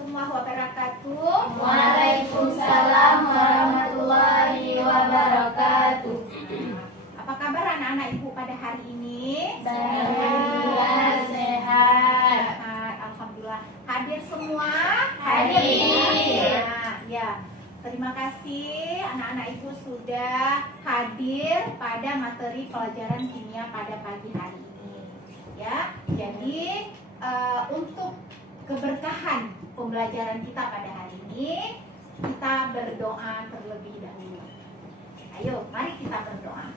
warahmatullahi wabarakatuh. Waalaikumsalam warahmatullahi wabarakatuh. Apa kabar anak-anak ibu pada hari ini? Bahagia, sehat. Alhamdulillah. Hadir semua? Hadir. Ya. Terima kasih anak-anak ibu sudah hadir pada materi pelajaran kimia pada pagi hari ini. Ya. Jadi untuk keberkahan pembelajaran kita pada hari ini, kita berdoa terlebih dahulu. Ayo, mari kita berdoa.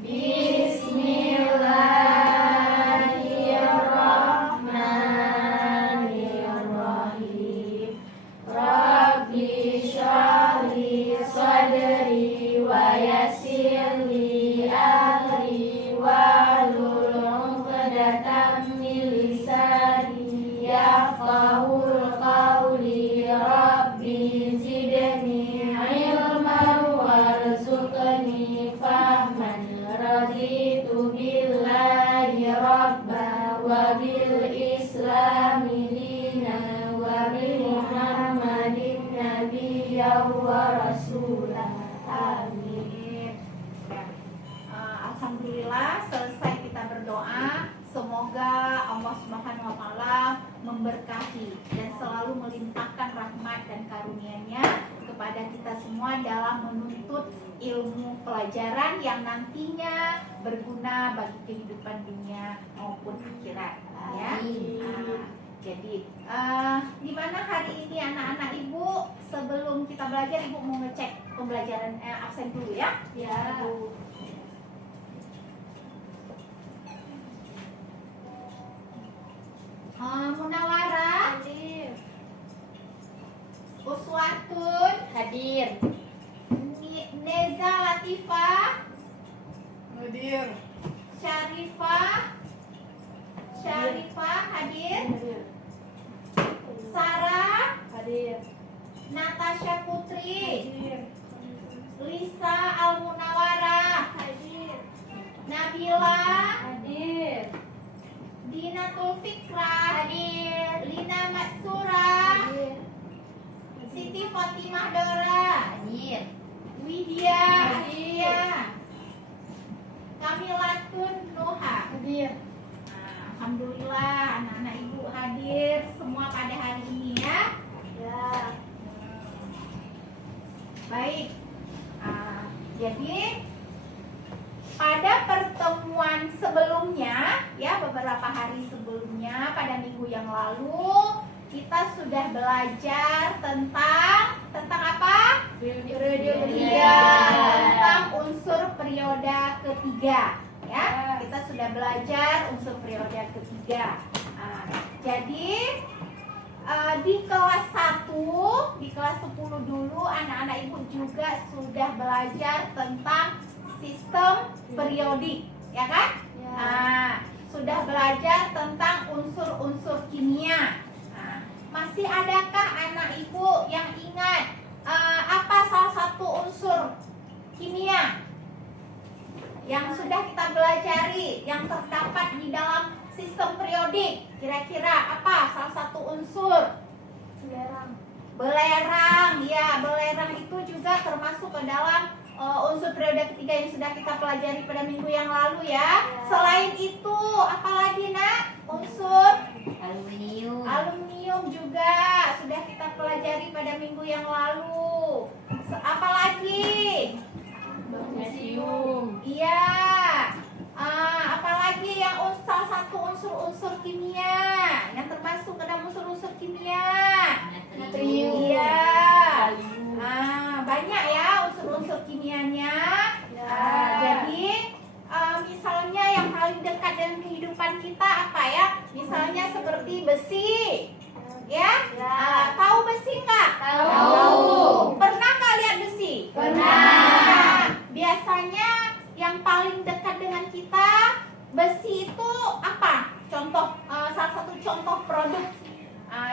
Bismillahirrahmanirrahim. Rabbi shrah li sadri wa yassir li amri wahlul 'uqdatam min lisani yafqahul qawli. Rabbi zidni ilman warzuqni fahman. Raditu billahi rabba wa bil islami dina wa bi muhammadin nabiyya wa rasulah. Amin. Alhamdulillah, selesai kita berdoa. Semoga Allah Subhanahu wa Ta'ala memberkahi dan selalu melimpahkan rahmat dan karunia-Nya kepada kita semua dalam menuntut ilmu pelajaran yang nantinya berguna bagi kehidupan dunia maupun akhirat. Ya. Jadi gimana hari ini anak-anak ibu? Sebelum kita belajar, ibu mau ngecek pembelajaran absen dulu ya? Ya. Munawara, Hadir. Uswatun, Hadir. Neza Latifah, Hadir. Syarifah hadir. Sarah, Hadir. Natasha Putri, Hadir. Lisa Almunawara, Hadir. Nabila, Hadir. Dinatul Fikra, Hadir. Lina Matsura, Hadir. Siti Fatimah Dora, Hadir. Widya Hadir. Asia, Kamilatun Nuha. Hadir. Alhamdulillah anak-anak ibu hadir semua pada hari ini ya. Ya. Baik. Jadi pada pertemuan sebelumnya ya, beberapa hari sebelumnya pada minggu yang lalu kita sudah belajar tentang apa? Iya, tentang unsur periode ketiga ya. Kita sudah belajar unsur periode ketiga. Jadi di kelas 1, di kelas 10 dulu anak-anak ibu juga sudah belajar tentang sistem periodik, ya kan? Ya. Sudah belajar tentang unsur-unsur kimia. Masih adakah anak ibu yang ingat apa salah satu unsur kimia yang sudah kita pelajari yang terdapat di dalam sistem periodik? Kira-kira apa salah satu unsur? Belerang. Ya, belerang itu juga termasuk ke dalam unsur periode ketiga yang sudah kita pelajari pada minggu yang lalu ya. Selain itu, apalagi nak? Unsur aluminium juga sudah kita pelajari pada minggu yang lalu. Apalagi? Magnesium. Iya. Apalagi yang salah satu unsur-unsur kimia yang termasuk ke dalam unsur-unsur kimia? Natrium. Iya. Kalium. Banyak ya unsur-unsur kimianya. Jadi misalnya yang paling dekat dengan kehidupan kita apa ya? Misalnya seperti besi, ya? Tahu besi nggak? Tahu. Pernah nggak lihat besi? Pernah. Biasanya yang paling dekat dengan kita besi itu apa? Contoh, salah satu contoh produk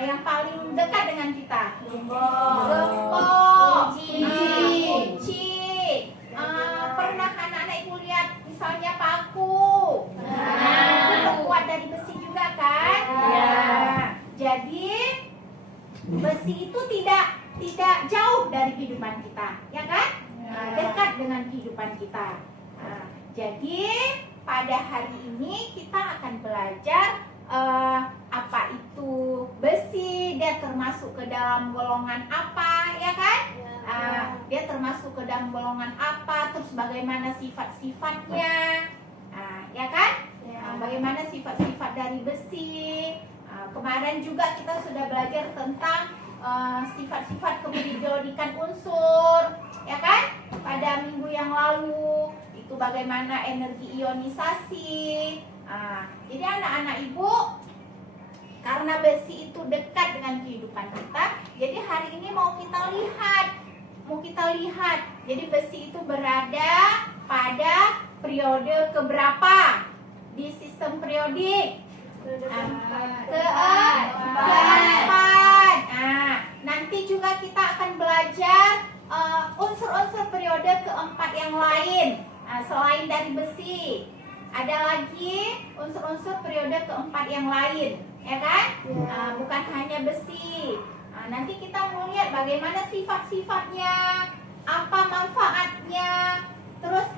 yang paling dekat dengan kita. Gembok, kunci. Pernah anak-anak ibu lihat misalnya paku? Itu terbuat dari besi juga kan? Ya. Jadi besi itu tidak jauh dari kehidupan kita, ya kan? Dekat dengan kehidupan kita. Jadi pada hari ini kita akan belajar apa itu besi, dia termasuk ke dalam golongan apa, ya kan? Dia termasuk ke dalam golongan apa, terus bagaimana sifat-sifatnya, ya kan? Bagaimana sifat-sifat dari besi. Kemarin juga kita sudah belajar tentang sifat-sifat keperiodikan unsur, ya kan? Pada minggu yang lalu itu bagaimana energi ionisasi. Jadi anak-anak ibu, karena besi itu dekat dengan kehidupan kita, jadi hari ini mau kita lihat, jadi besi itu berada pada periode keberapa di sistem periodik? Keempat. Nanti juga kita akan belajar unsur-unsur periode keempat yang lain, selain dari besi. Ada lagi unsur-unsur periode keempat yang lain, ya kan? Bukan hanya besi. Nanti kita mau lihat bagaimana sifat-sifatnya, apa manfaatnya, terus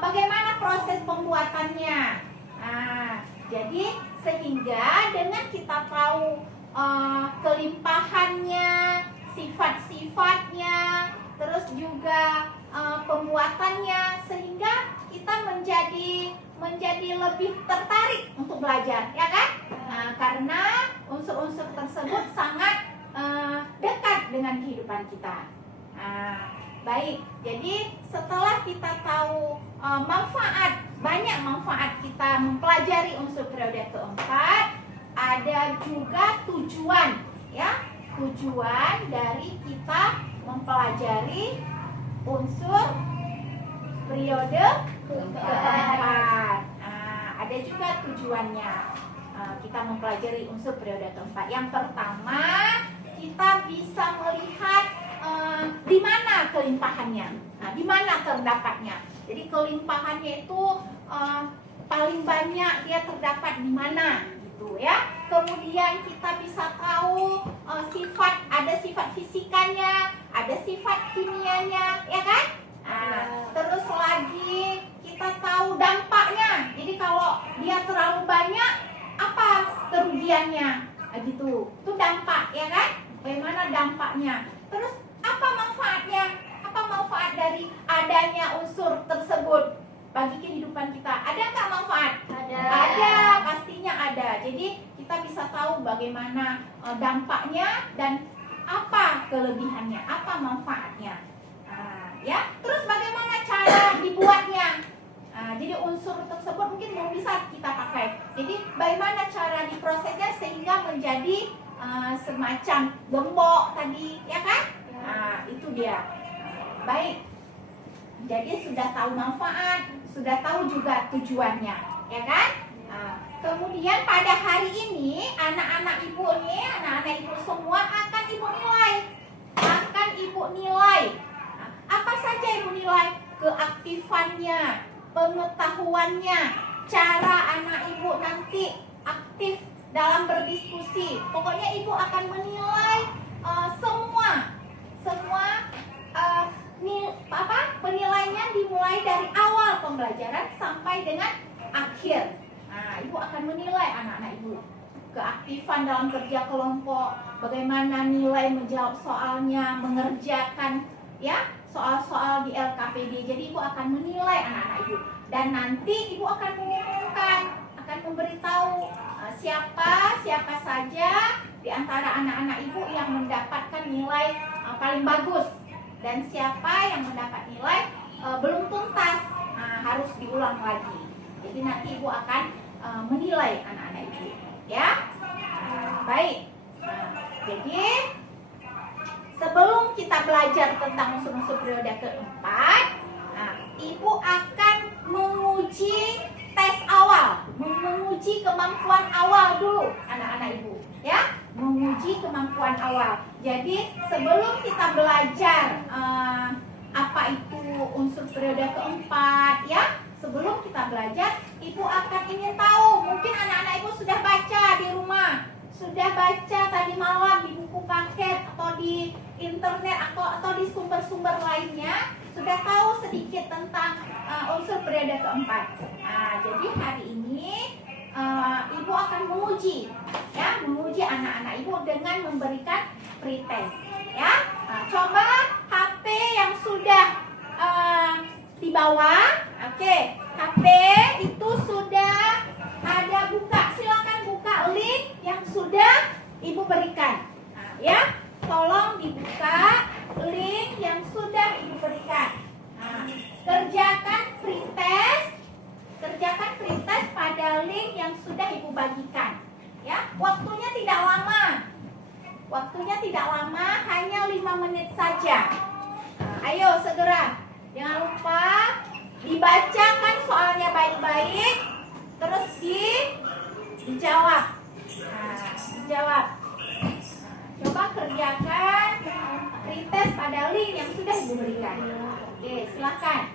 bagaimana proses pembuatannya. Jadi sehingga dengan kita tahu kelimpahannya, sifat-sifatnya, terus juga pembuatannya, sehingga kita menjadi lebih tertarik untuk belajar, ya kan? Karena unsur-unsur tersebut sangat dekat dengan kehidupan kita. Baik, jadi setelah kita tahu banyak manfaat kita mempelajari unsur periode keempat, ada juga tujuan, ya, tujuan dari kita mempelajari unsur periode keempat. Ada juga tujuannya kita mempelajari unsur periode keempat. Yang pertama, kita bisa melihat di mana kelimpahannya, di mana terdapatnya. Jadi kelimpahannya itu paling banyak dia terdapat di mana, gitu ya. Kemudian kita bisa tahu ada sifat fisikanya, ada sifat kimianya, ya kan? Terus lagi kita tahu dampaknya. Jadi kalau dia terlalu banyak, apa kerugiannya? Gitu. Itu dampak, ya kan? Bagaimana dampaknya? Terus apa manfaatnya? Apa manfaat dari adanya unsur tersebut bagi kehidupan kita? Ada nggak manfaat? Ada, pastinya ada. Jadi kita bisa tahu bagaimana dampaknya dan apa kelebihannya, apa manfaatnya. Ya, terus bagaimana cara dibuatnya? Jadi unsur tersebut mungkin belum bisa kita pakai. Jadi bagaimana cara diprosesnya sehingga menjadi semacam gembok tadi, ya kan? Itu dia. Baik. Jadi sudah tahu manfaat, sudah tahu juga tujuannya, ya kan? Kemudian pada hari ini anak-anak ibu semua akan ibu nilai. Apa saja ibu nilai? Keaktifannya, pengetahuannya, cara anak ibu nanti aktif dalam berdiskusi. Pokoknya ibu akan menilai penilainya dimulai dari awal pembelajaran sampai dengan akhir. Ibu akan menilai anak-anak ibu keaktifan dalam kerja kelompok, bagaimana nilai menjawab soalnya, mengerjakan ya soal-soal di LKPD. Jadi ibu akan menilai anak-anak ibu dan nanti ibu akan mengumumkan, akan memberitahu siapa saja di antara anak-anak ibu yang mendapatkan nilai paling bagus dan siapa yang mendapat nilai belum tuntas, harus diulang lagi. Jadi nanti ibu akan menilai anak-anak ibu, ya. Baik. Jadi sebelum kita belajar tentang unsur-unsur periode keempat, ibu akan menguji tes awal, menguji kemampuan awal dulu anak-anak ibu, ya, menguji kemampuan awal. Jadi sebelum kita belajar apa itu unsur periode keempat, ya, sebelum kita belajar, ibu akan ingin tahu. Mungkin anak-anak ibu sudah baca di rumah, sudah baca tadi malam di buku paket di internet atau di sumber-sumber lainnya sudah tahu sedikit tentang unsur periode keempat. Nah, jadi hari ini ibu akan menguji anak-anak ibu dengan memberikan pretest. Ya, coba HP yang sudah dibawa, oke, HP itu sudah ada buka, silakan buka link yang sudah ibu berikan. Nah, ya, tolong dibuka link yang sudah ibu berikan. Nah, kerjakan pretest pada link yang sudah ibu bagikan. Ya, waktunya tidak lama, hanya 5 menit saja. Nah, ayo segera, jangan lupa dibacakan soalnya baik-baik, terus dijawab. Nah, dijawab. Coba kerjakan pretest pada link yang sudah ibu berikan. Oke, silakan.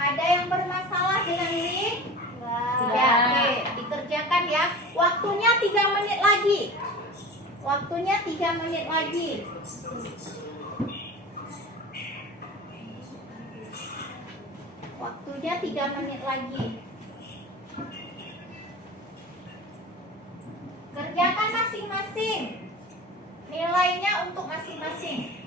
Ada yang bermasalah dengan link? Tidak. Oke, dikerjakan ya. Waktunya 3 menit lagi. Waktunya 3 menit lagi. Waktunya 3 menit lagi. Kerjakan masing-masing. Nilainya untuk masing-masing.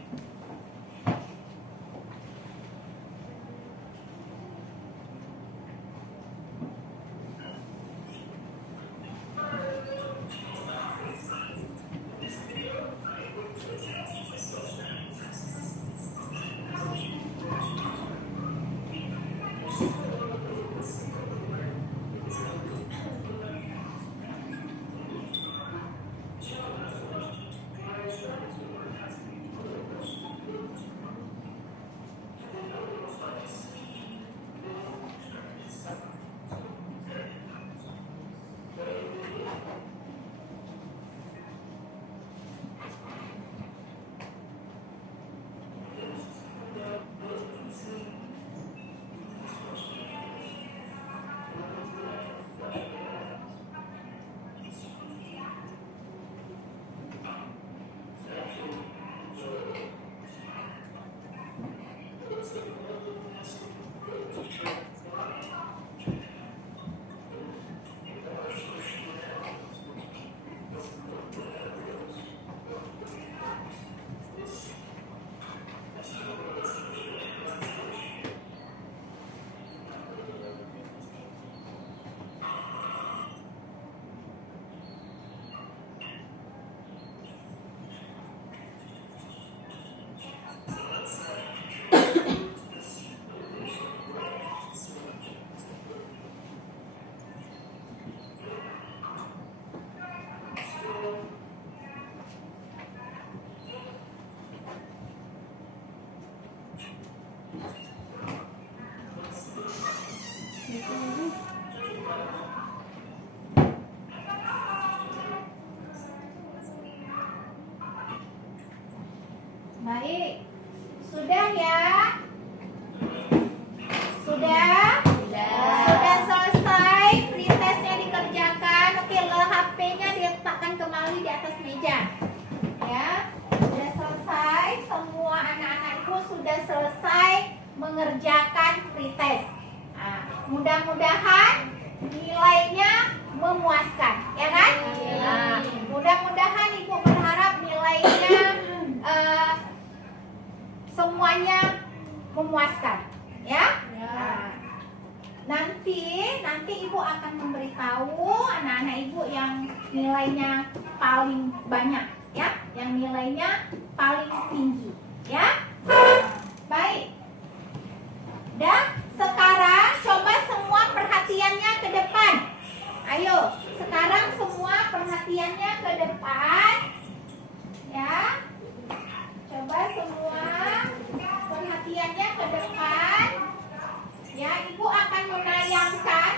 Baik. Sudah ya? Sudah? Sudah selesai pretestnya dikerjakan. Oke, HP-nya diletakkan kembali di atas meja. Ya. Sudah selesai, semua anak-anak ibu sudah selesai mengerjakan pretest. Nah, mudah-mudahan nilainya memuaskan, ya kan? Nah, mudah-mudahan ibu berharap nilainya semuanya memuaskan, ya. Nah, nanti ibu akan memberitahu anak-anak ibu yang nilainya paling banyak, ya, yang nilainya paling tinggi, ya. Baik. Dan sekarang coba semua perhatiannya ke depan. Ayo, sekarang semua perhatiannya ke depan, ya. Coba semua perhatiannya ke depan. Ya, ibu akan menayangkan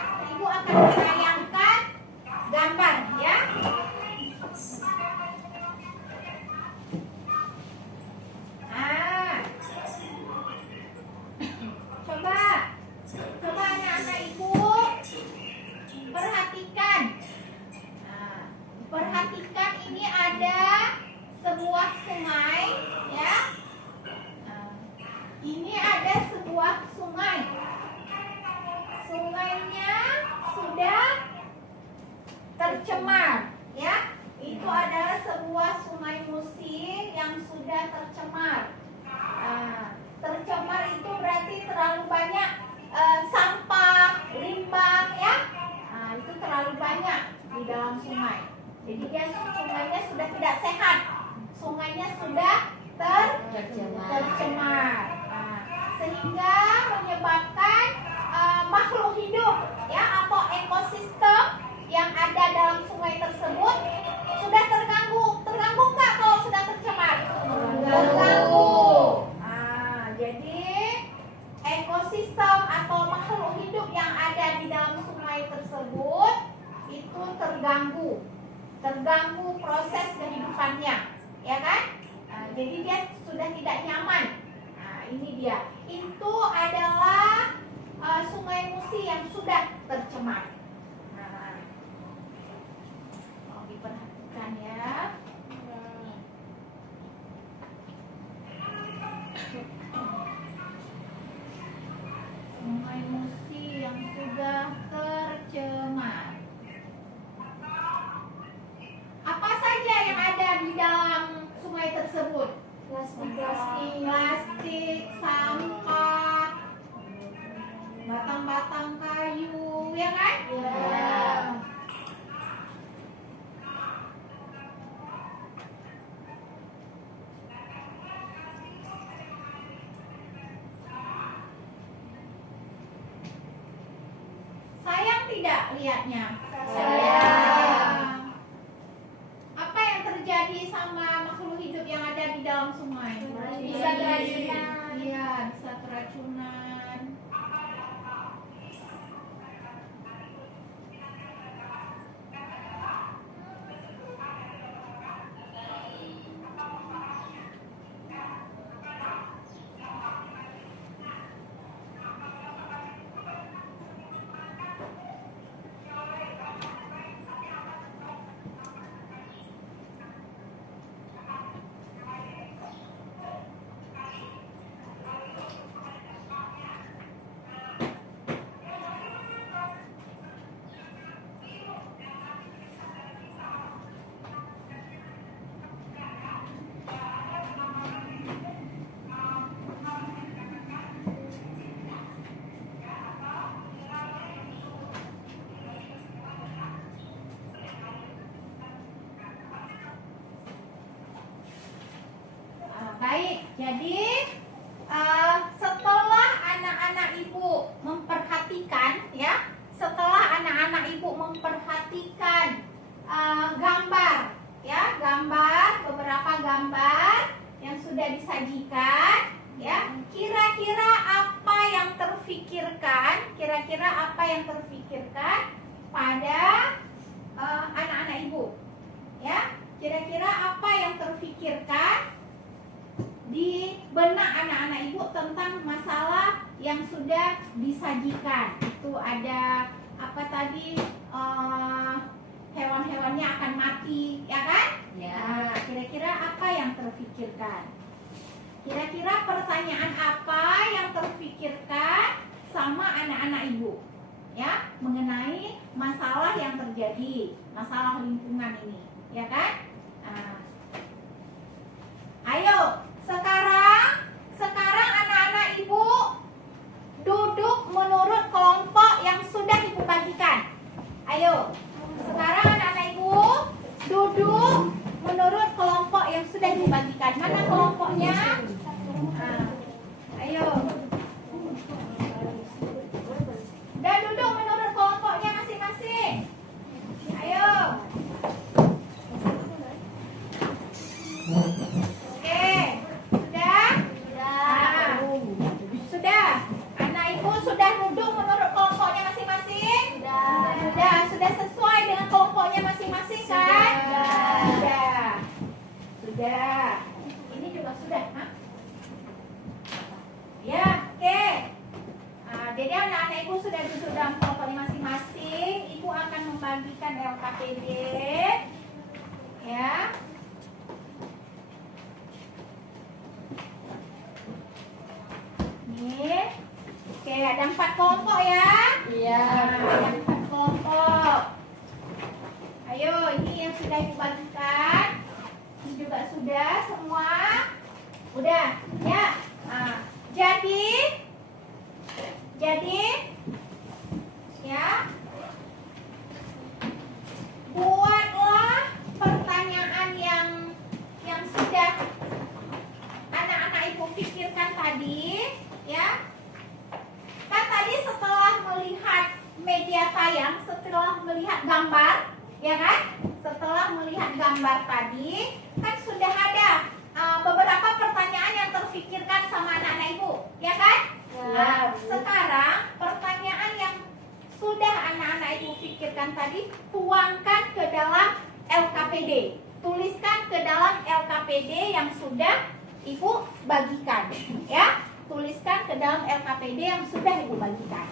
gambar, ya. Coba anak-anak ibu perhatikan. Perhatikan ini ada sebuah sungai, ya. Ini ada sebuah sungai. Sungainya sudah tercemar, ya. Itu adalah sebuah sungai Musi yang sudah tercemar. Tercemar itu berarti terlalu banyak sampah, limbah, ya. Itu terlalu banyak di dalam sungai. Jadi sungainya sudah tidak sehat. Sungainya sudah tercemar. Sehingga menyebabkan makhluk hidup, ya, atau ekosistem yang ada dalam sungai tersebut sudah terganggu. Terganggu nggak kalau sudah tercemar? Terganggu. Jadi ekosistem atau makhluk hidup yang ada di dalam sungai tersebut itu terganggu proses kehidupannya, ya kan? Jadi dia sudah tidak nyaman. Ini dia. Itu adalah Sungai Musi yang sudah tercemar. Mau diperhatikan, ya. Sungai Musi yang sudah tercemar. Apa saja yang ada di dalam sungai tersebut? Plastik, sampah, batang-batang kayu, ya kan? Ya. Sayang tidak lihatnya? Sayang. Apa yang terjadi sama makhluk hidup yang ada di dalam sungai? Bisa keracunan. Iya, bisa keracunan. Baik, jadi setelah anak-anak ibu memperhatikan, ya, gambar, ya, beberapa gambar yang sudah disajikan, ya, kira-kira apa yang terfikirkan pada anak-anak ibu, ya, kira-kira apa yang terfikirkan di ibu tentang masalah yang sudah disajikan. Itu ada apa tadi, hewan-hewannya akan mati, ya kan? Ya. Nah, kira-kira apa yang terfikirkan? Kira-kira pertanyaan apa yang terfikirkan sama anak-anak ibu? Ya, mengenai masalah yang terjadi, masalah lingkungan ini, ya kan? Nah, ayo, sekarang anak-anak ibu duduk menurut kelompok yang sudah ibu bagikan. Ayo, sekarang anak-anak ibu duduk menurut kelompok yang sudah ibu bagikan. Mana kelompoknya? Nah, ayo. Udah duduk menurut kelompoknya masing-masing. Ayo. Oke, sudah? Nah, sudah. Anak ibu sudah duduk menurut kelompoknya masing-masing? Sudah sesuai dengan kelompoknya masing-masing kan? Sudah. Ini juga sudah, ha? Ya, oke. Nah, jadi anak-anak ibu sudah duduk dalam kelompoknya masing-masing. Ibu akan membagikan LKPD, ya. Nih, oke, ada 4 kelompok ya. Iya. Nah, ada 4 kelompok. Ayo, ini yang sudah ibu bagikan. Ini juga sudah semua. Udah, ya. Nah, jadi ya, buatlah pertanyaan yang sudah anak-anak ibu pikirkan tadi, ya. Kan tadi setelah melihat media tayang, setelah melihat gambar, ya kan? Setelah melihat gambar tadi, kan sudah ada beberapa pertanyaan yang terfikirkan sama anak-anak ibu, ya kan? Nah, sekarang pertanyaan yang sudah anak-anak ibu pikirkan tadi, tuangkan ke dalam LKPD. Tuliskan ke dalam LKPD yang sudah ibu bagikan, ya. Tuliskan ke dalam LKPD yang sudah ibu bagikan.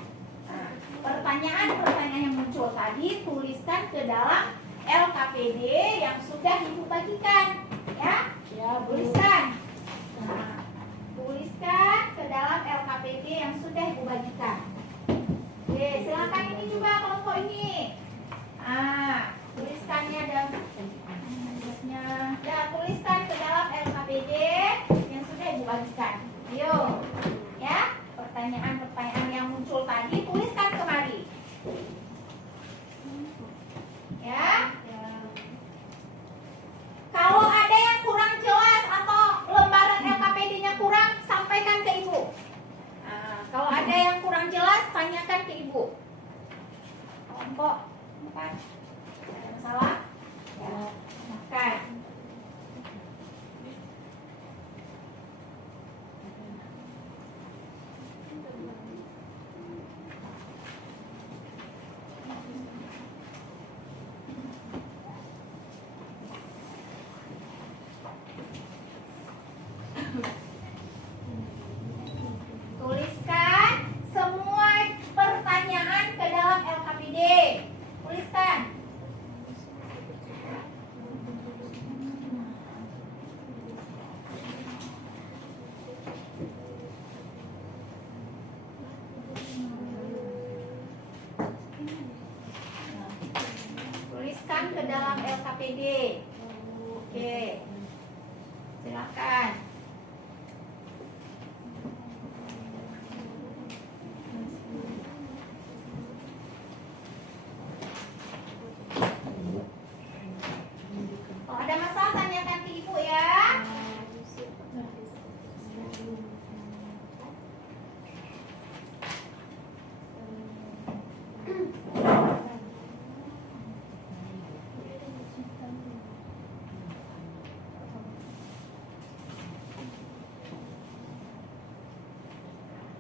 Nah, pertanyaan-pertanyaan yang muncul tadi tuliskan ke dalam LKPD yang sudah ibu bagikan, ya. Tuliskan. Nah, tuliskan ke dalam LKPD yang sudah ibu bagikan. Oke, silakan ini juga kelompok ini. Tuliskannya dan ya, tuliskan ke dalam LKPD yang sudah ibu bagikan. Ayo, ya, pertanyaan-pertanyaan yang muncul tadi tuliskan kemari. Ya. Kalau ada yang kurang jelas atau lembaran LKPD-nya kurang, sampaikan ke ibu. Nah, kalau ada yang kurang jelas, tanyakan ke ibu. Kelompok 4. Ada masalah? Ya, makan. Tuliskan semua pertanyaan ke dalam LKPD. Tuliskan. Tuliskan ke dalam LKPD. Oke. Silakan. Kalau ada masalah tanyakan ke ibu ya.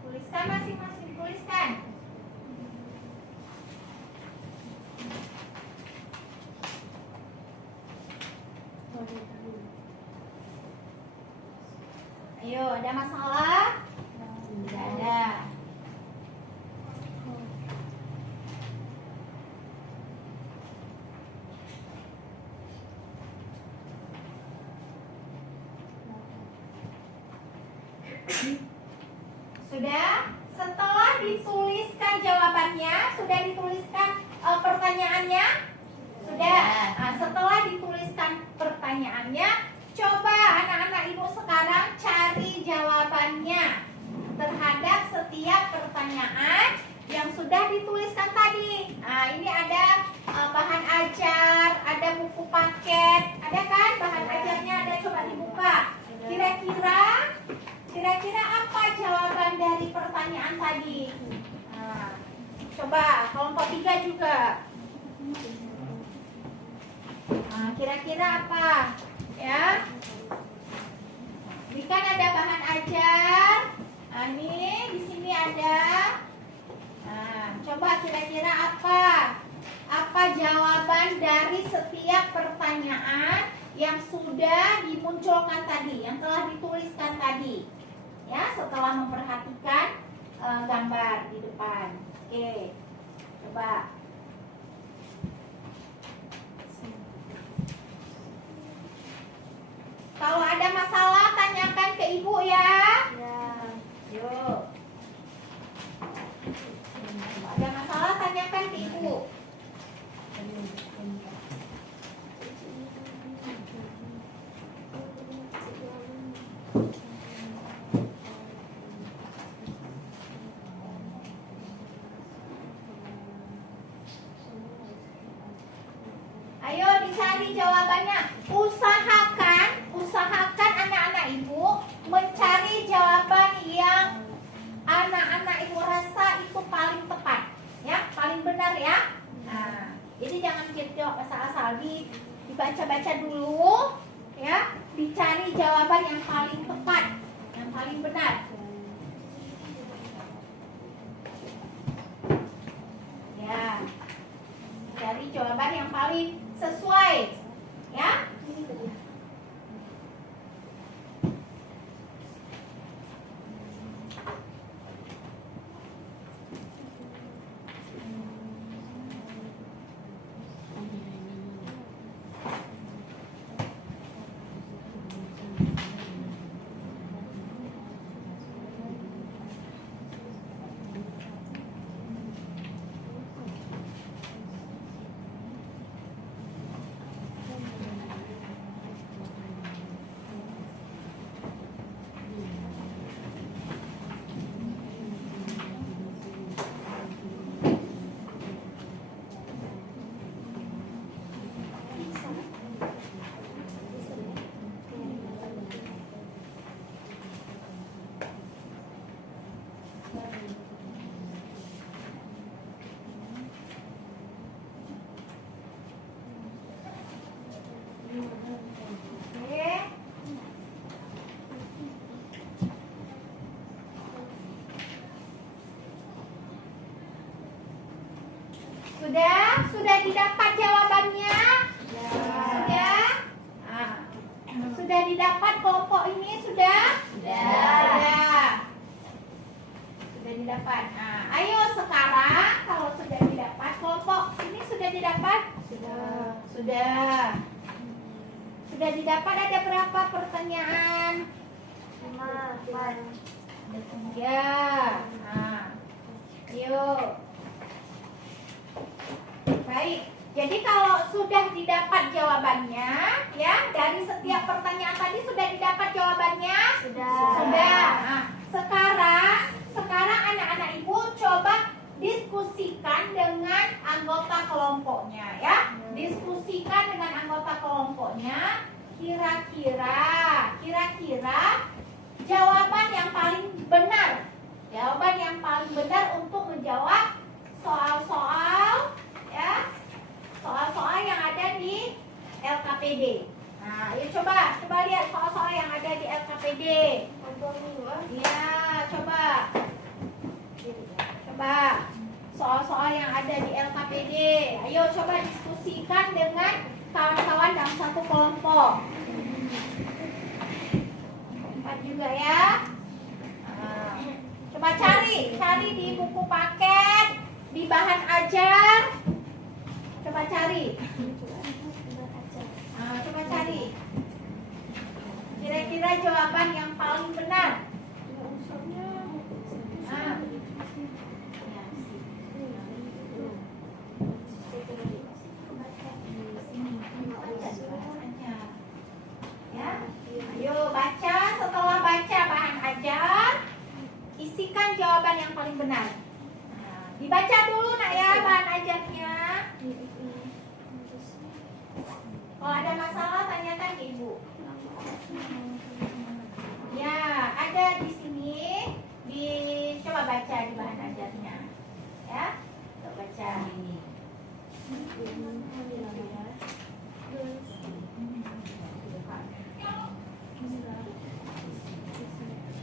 Tuliskan masing-masing, tuliskan. Ayo, ada masalah? Sudah? Setelah dituliskan jawabannya, sudah dituliskan pertanyaannya? Sudah. Nah, setelah dituliskan pertanyaannya, coba anak-anak ibu sekarang cari jawabannya terhadap setiap pertanyaan yang sudah dituliskan tadi. Nah, ini ada bahan ajar, ada buku paket, ada kan bahan ajarnya, ada, coba dibuka. Kira-kira apa jawaban dari pertanyaan tadi? Nah, coba kelompok 3 juga. Nah, kira-kira apa? Ya. Ini kan ada bahan ajar. Nah, ini di sini ada. Nah, coba kira-kira apa? Apa jawaban dari setiap pertanyaan yang sudah dimunculkan tadi, yang telah dituliskan tadi? Ya, setelah memperhatikan gambar di depan. Oke. Coba. Kalau ada masalah tanyakan ke ibu ya. Yuk. Kalau ada masalah tanyakan ke ibu. Ayo dicari jawabannya. Usahakan anak-anak ibu mencari jawaban yang anak-anak ibu rasa itu paling tepat, ya, paling benar ya. Nah, jadi jangan jawab asal-asal, dibaca-baca dulu, ya, dicari jawaban yang paling tepat, yang paling benar. Ya, cari jawaban yang paling sesuai, ya. Sudah didapat jawabannya? Sudah? Sudah didapat kelompok ini? Sudah didapat. Nah, ayo sekarang kalau sudah didapat kelompok ini sudah didapat? Sudah didapat. Ada berapa pertanyaan? 5. Ya. Nah, yuk. Baik, jadi kalau sudah didapat jawabannya, ya, dari setiap pertanyaan tadi sudah didapat jawabannya? Sudah. Nah, sekarang anak-anak ibu coba diskusikan dengan anggota kelompoknya, ya. Diskusikan dengan anggota kelompoknya. Kira-kira jawaban yang paling benar, untuk menjawab soal-soal yang ada di LKPD. Nah, ayo coba lihat soal-soal yang ada di LKPD. Ya, coba soal-soal yang ada di LKPD. Ayo coba diskusikan dengan kawan-kawan dalam satu kelompok. 4 juga ya. Nah, coba cari di buku paket, di bahan ajar. Coba cari. Kira-kira jawaban yang paling benar. benar. Nah, dibaca dulu nak ya bahan ajarnya. Kalau ada masalah tanyakan ke ibu. Ya, ada di sini. Coba baca di bahan ajarnya. Ya, coba baca ini.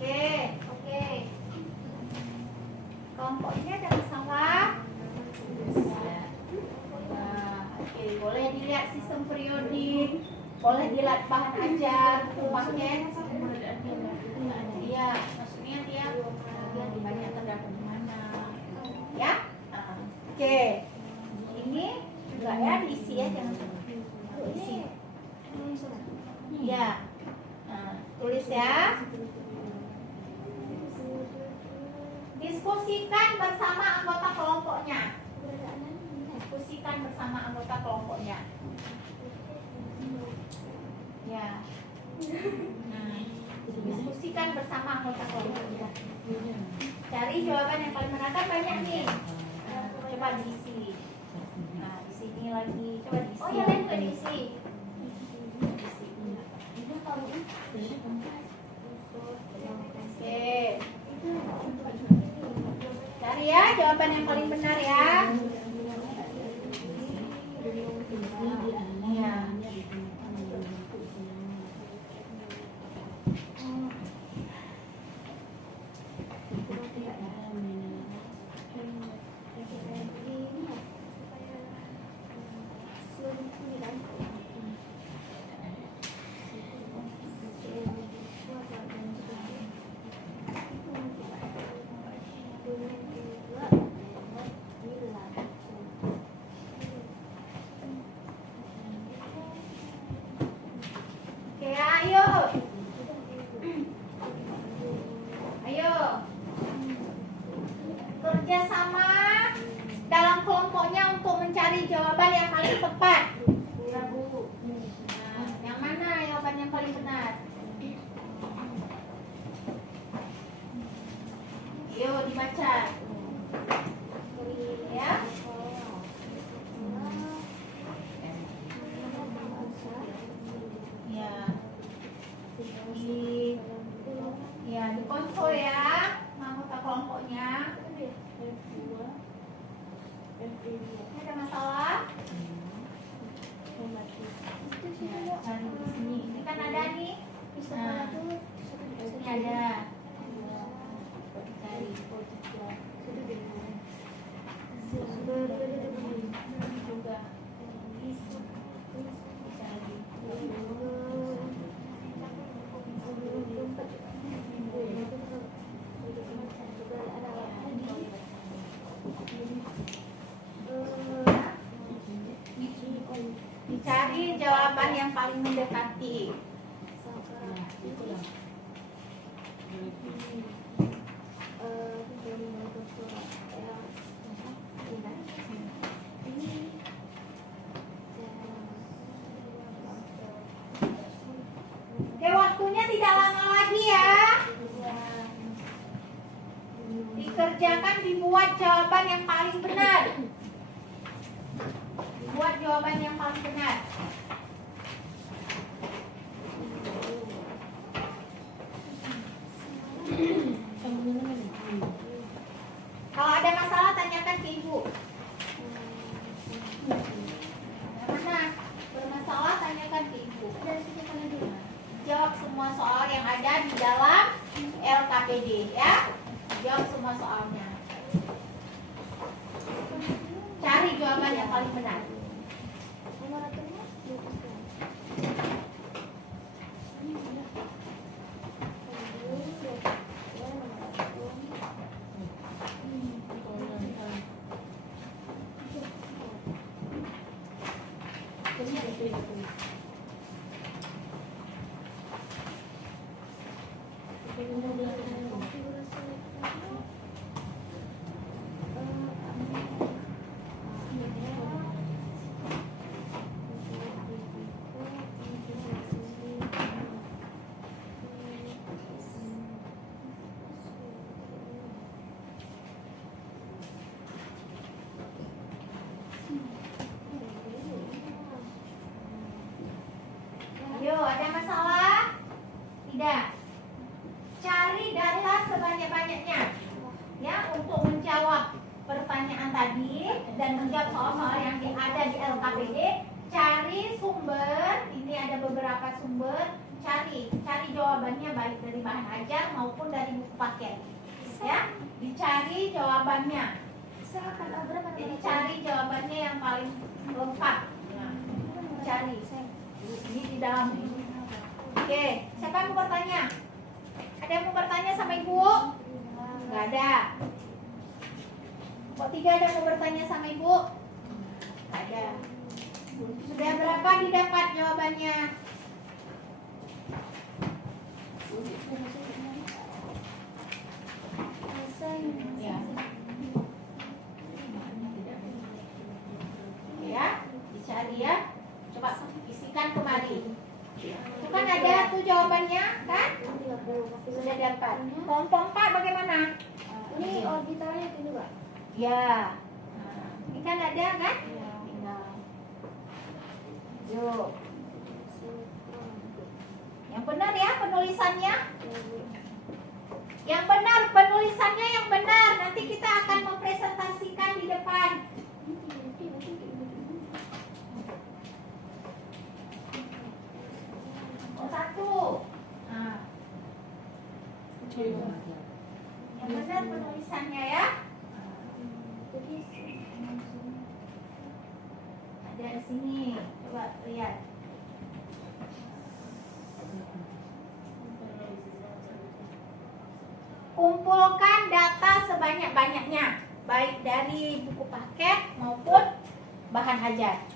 Oke. Kelompok ini ada masalah. Oke, boleh dilihat sistem periodik, boleh dilihat bahan ajar, paket. Iya, maksudnya dia dibaca terdapat di mana. Ya, oke. Ini juga ya diisi ya, jangan isi. Ya, tulis ya. Diskusikan bersama anggota kelompoknya. Diskusikan bersama anggota kelompoknya. Ya. Diskusikan bersama anggota kelompoknya. Cari jawaban yang paling benar, kan banyak nih. Coba diisi. Nah, di sini lagi. Coba diisi. Oh, yang lain juga diisi. Oke. Cari ya jawaban yang paling benar ya. Ya. Oke, ayo. Ayo. Kerjasama dalam kelompoknya untuk mencari jawaban yang paling tepat. Nah, yang mana jawaban yang paling benar? Ayo dibaca. Ya. Ya. Ya, dikontrol ya anggota kelompoknya. Ada masalah? Ya, cari di sini. Ini kan ada nih. Nah, ini ada. Cari. Juga. Cari. Dicari jawaban yang paling mendekati. Oke, waktunya tidak lama lagi ya. Dikerjakan, dibuat jawaban yang paling benar. Dibuat jawaban yang paling benar. Kalau ada masalah tanyakan ke ibu. Mana bermasalah tanyakan ke ibu. Jawab semua soal yang ada di dalam LKPD ya. Jawab semua soalnya. Cari jawaban yang paling benar. dan menjawab soal-soal yang ada di LKPD. Cari sumber, ini ada beberapa sumber. Cari jawabannya baik dari bahan ajar maupun dari buku paket. Ya, dicari jawabannya. Jadi cari jawabannya yang paling lengkap. Nah, cari. Ini di dalam. Oke, siapa yang mau bertanya? Ada yang mau bertanya sama ibu? Nggak ada. Kok tiga ada yang mau bertanya sama ibu? Nggak ada. Sudah berapa didapat jawabannya? Ya. Ya, dicari ya. Coba isikan kembali. Itu kan ada tuh jawabannya, kan? Sudah dapat. Kelompok 4 bagaimana? Ini orbitalnya itu juga. Ya. Nah, ini kan ada kan? Tinggal. Yuk. Yang benar ya penulisannya. Yang benar penulisannya yang benar. Nanti kita akan mempresentasikan di depan. Satu. Nah. Yang benar penulisannya ya. Ada di sini. Coba lihat. Kumpulkan data sebanyak-banyaknya, baik dari buku paket maupun bahan ajar.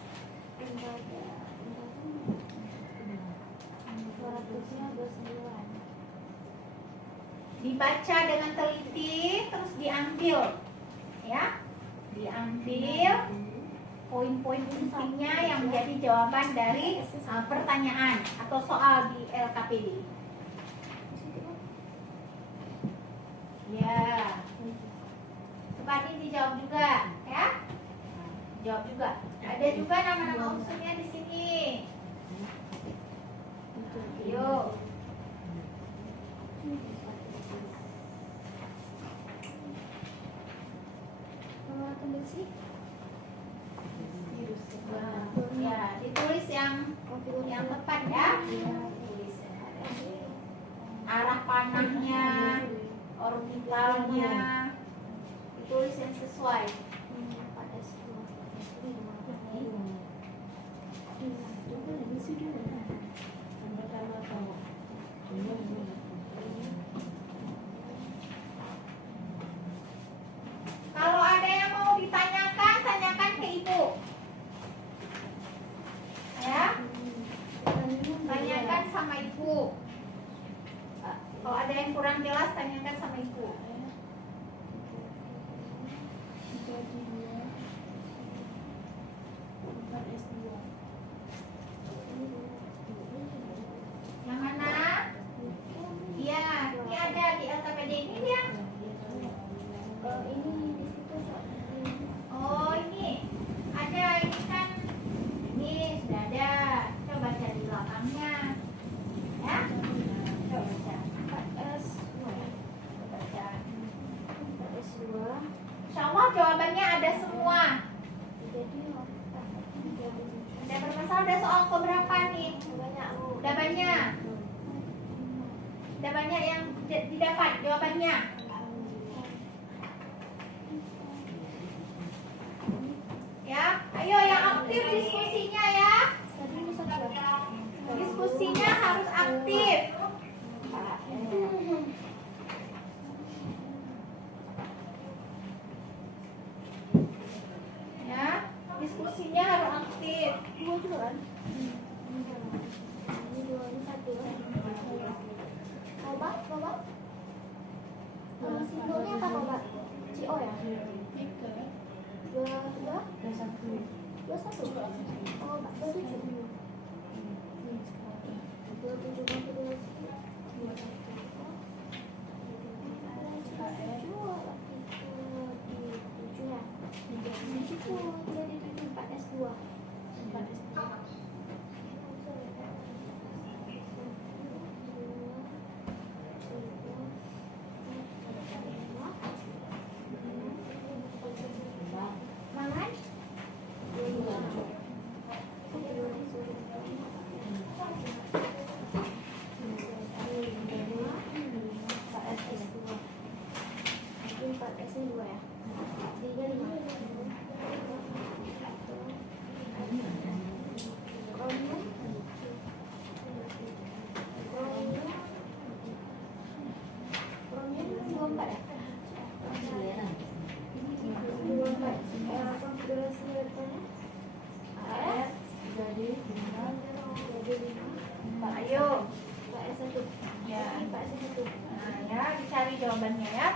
Dibaca dengan teliti, terus diambil, ya, diambil poin-poin intinya yang menjadi jawaban dari pertanyaan atau soal di LKPD. Ya, coba ini dijawab juga, ya, jawab juga. Ada juga nama-nama unsurnya di sini. Yuk. Ya, ditulis yang tepat ya. Tulis arah panahnya, orbitalnya, ditulis yang sesuai. Kalau ada yang mau ditanyakan, tanyakan ke ibu. Ya, tanyakan sama ibu. Kalau ada yang kurang jelas, tanyakan sama ibu. Yang mana? Iya, ini ada di LKPD ini dia. Oh, ini ada, ini kan ini sudah ada. Coba cari belakangnya. Ya. Coba baca. 4S2. Baca. 4S2. Insya Allah jawabannya ada semua. Ada bermasalah, ada soal keberapa nih? Udah banyak. Udah banyak yang didapat jawabannya. Ya, ayo yang aktif diskusinya ya. Diskusinya harus aktif. Ya, diskusinya harus aktif. Simbolnya apa Mbak? CO ya? 22? 21? Oh, Mbak, 27. 4S2. Ayo. Pak S1. Ya. Ini Pak S1. Nah, ya, dicari jawabannya ya.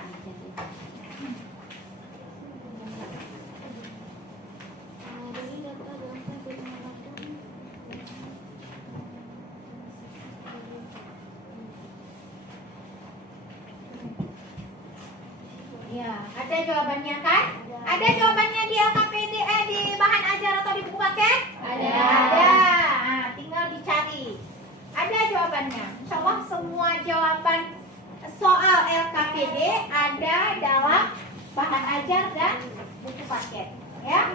Dari data dapat digunakan. Ya, ada jawabannya kan? Ada jawabannya di LKPD, di bahan ajar atau di buku paket? Ada. Ada. Nah, tinggal dicari. Ada jawabannya. Insya Allah semua jawaban soal LKPD ada dalam bahan ajar dan buku paket. Ya.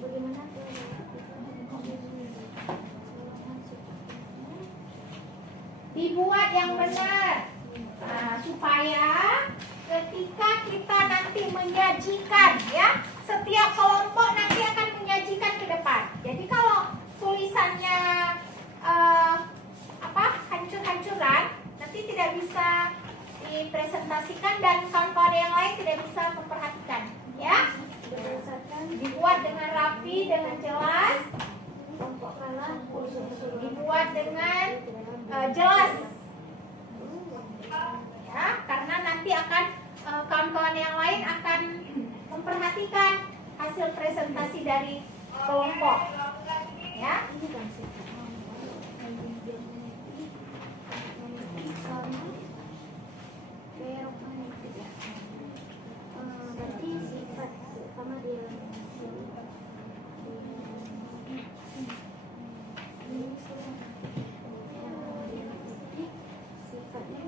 Bagaimana Dibuat yang benar. Nah, supaya ketika kita nanti menyajikan ya, setiap kelompok nanti akan menyajikan ke depan. Jadi kalau tulisannya hancur-hancuran, nanti tidak bisa dipresentasikan dan kawan-kawan yang lain tidak bisa memperhatikan ya. berdasarkan Dibuat dengan rapi, dengan jelas, kelompok kalah dibuat dengan jelas ya, karena nanti akan kawan-kawan yang lain akan memperhatikan hasil presentasi dari kelompok ya. ini kan sih. Berarti sifat sama dia sifatnya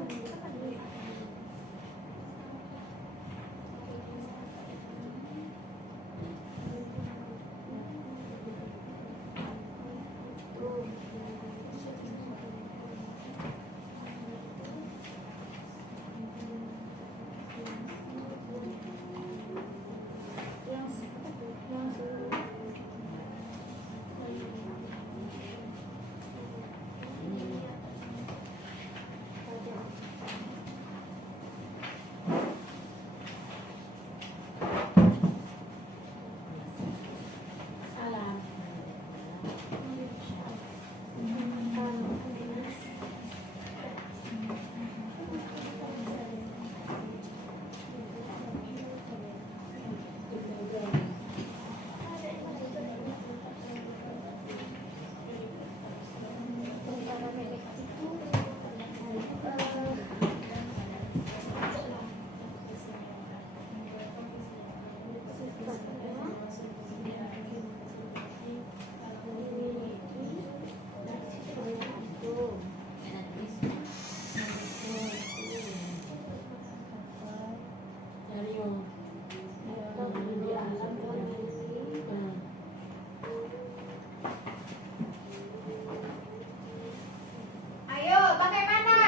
Ayo, bagaimana?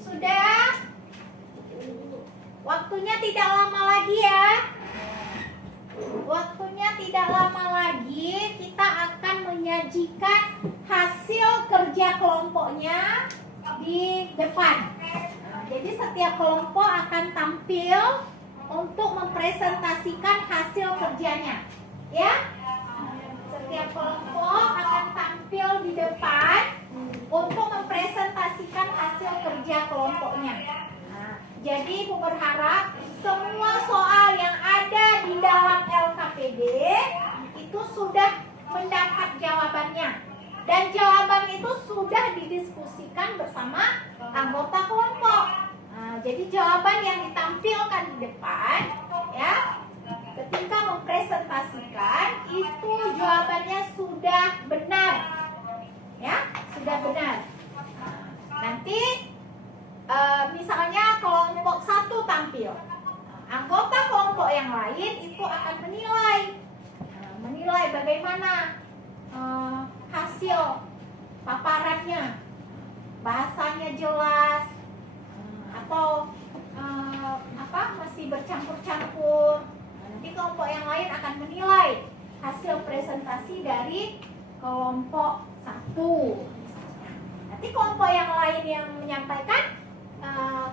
Sudah? Waktunya tidak lama lagi ya. Waktunya tidak lama lagi kita akan menyajikan hasil kerja kelompoknya di depan. Nah, jadi setiap kelompok akan tampil untuk mempresentasikan hasil kerjanya. Ya? Setiap kelompok akan tampil di depan untuk mempresentasikan hasil kerja kelompoknya. Nah, jadi Ibu berharap semua soal yang ada di dalam LKPD itu sudah mendapat jawabannya. Dan jawaban itu sudah didiskusikan bersama anggota kelompok. Nah, jadi jawaban yang ditampilkan di depan ya, ketika mempresentasikan itu jawabannya sudah benar. Ya, sudah benar. Nanti misalnya kelompok satu tampil, anggota kelompok yang lain itu akan menilai bagaimana hasil paparannya, bahasanya jelas atau masih bercampur-campur. Nanti kelompok yang lain akan menilai hasil presentasi dari kelompok satu. Nanti kelompok yang lain yang menyampaikan,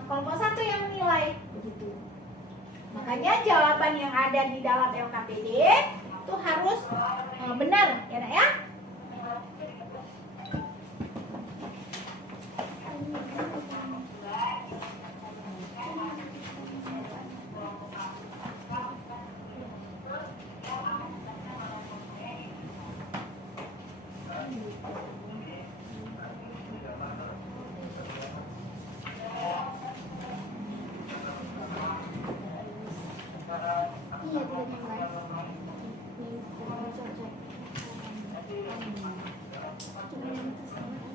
kelompok satu yang Makanya jawaban yang ada di dalam LKPD itu harus benar, ya nak ya. Iya, tidak yang lain. Ini cocok. Cuma yang itu sama.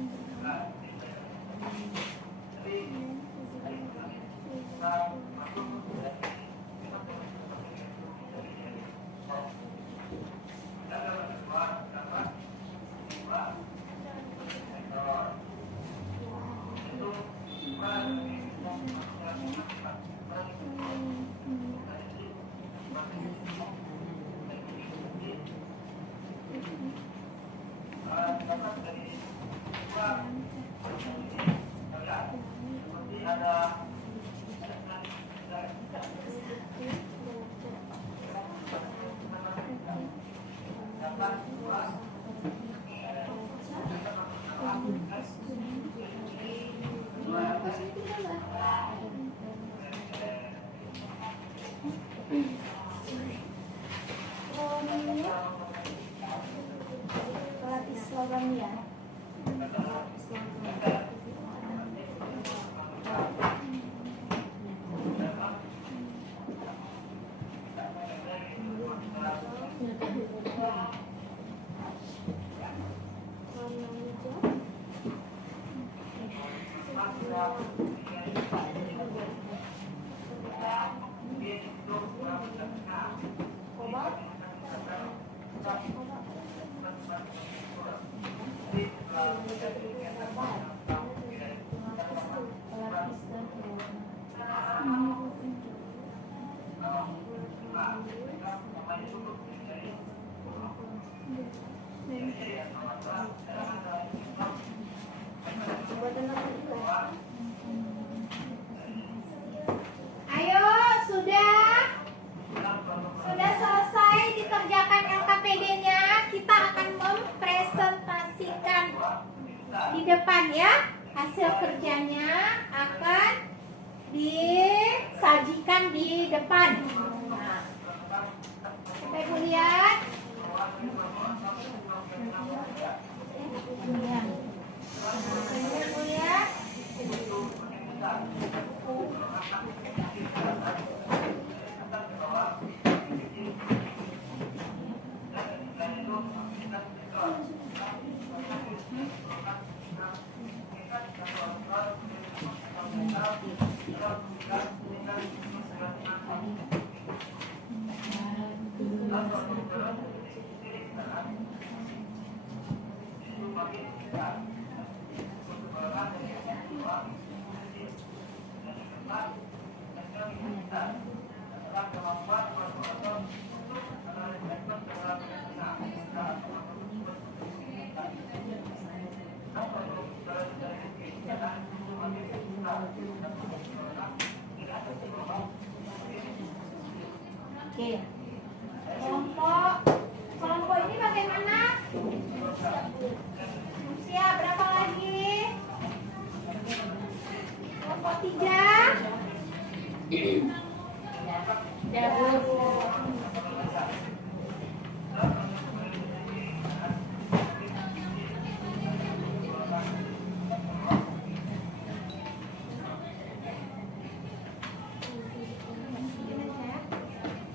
Pelapis logam ya. Ayo, sudah selesai dikerjakan LKPD-nya. Kita akan mempresentasikan di depan ya. Hasil kerjanya akan disajikan di depan. Nah, kita ibu lihat. Ya. Kita ibu lihat. Oke. Kelompok ini bagaimana? Siap, berapa lagi? Kelompok 3. Ya, Bu.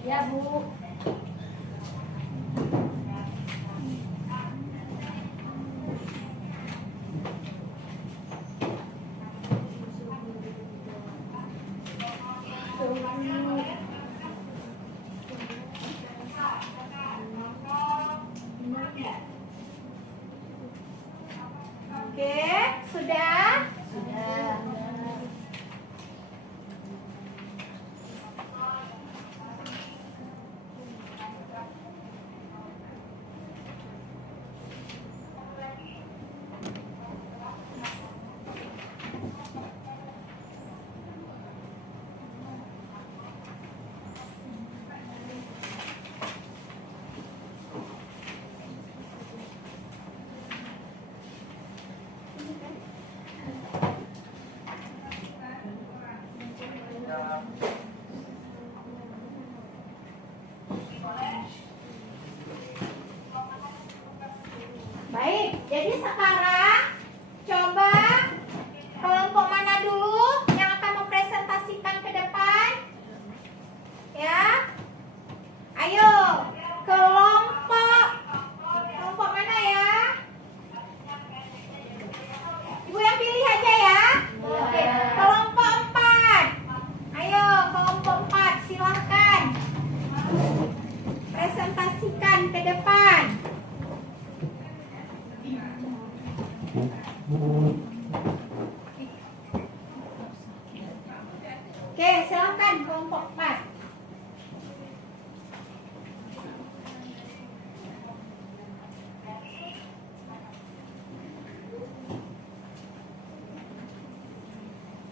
Ya, Bu. Oke, sudah? Sudah. Baik, jadi sekarang coba kelompok mana dulu yang akan mempresentasikan ke depan? Ya. Ayo, kelompok mana ya? Ibu yang pilih aja ya. Oke, kelompok 4. Ayo, kelompok 4 silahkan presentasikan ke depan. Oke, silakan kelompok 4.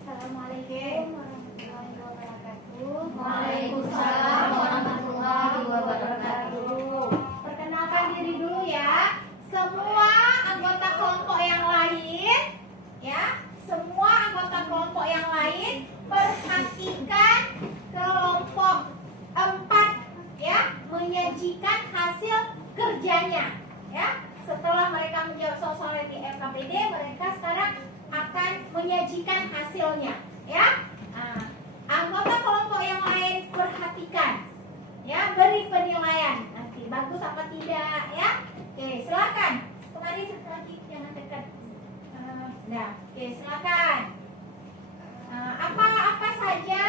Assalamualaikum warahmatullahi wabarakatuh. Waalaikumsalam warahmatullahi wabarakatuh. Perkenalkan diri dulu ya. Semua anggota kelompok yang lain, ya, semua anggota kelompok yang lain perhatikan kelompok 4 ya, menyajikan hasil kerjanya ya. Setelah mereka menjawab soal di LKPD, mereka sekarang akan menyajikan hasilnya ya. Nah, anggota kelompok yang lain perhatikan ya, beri penilaian nanti bagus apa tidak ya. Oke, silakan. Kemarin lagi jangan dekat. Nah, oke, silakan. Apa saja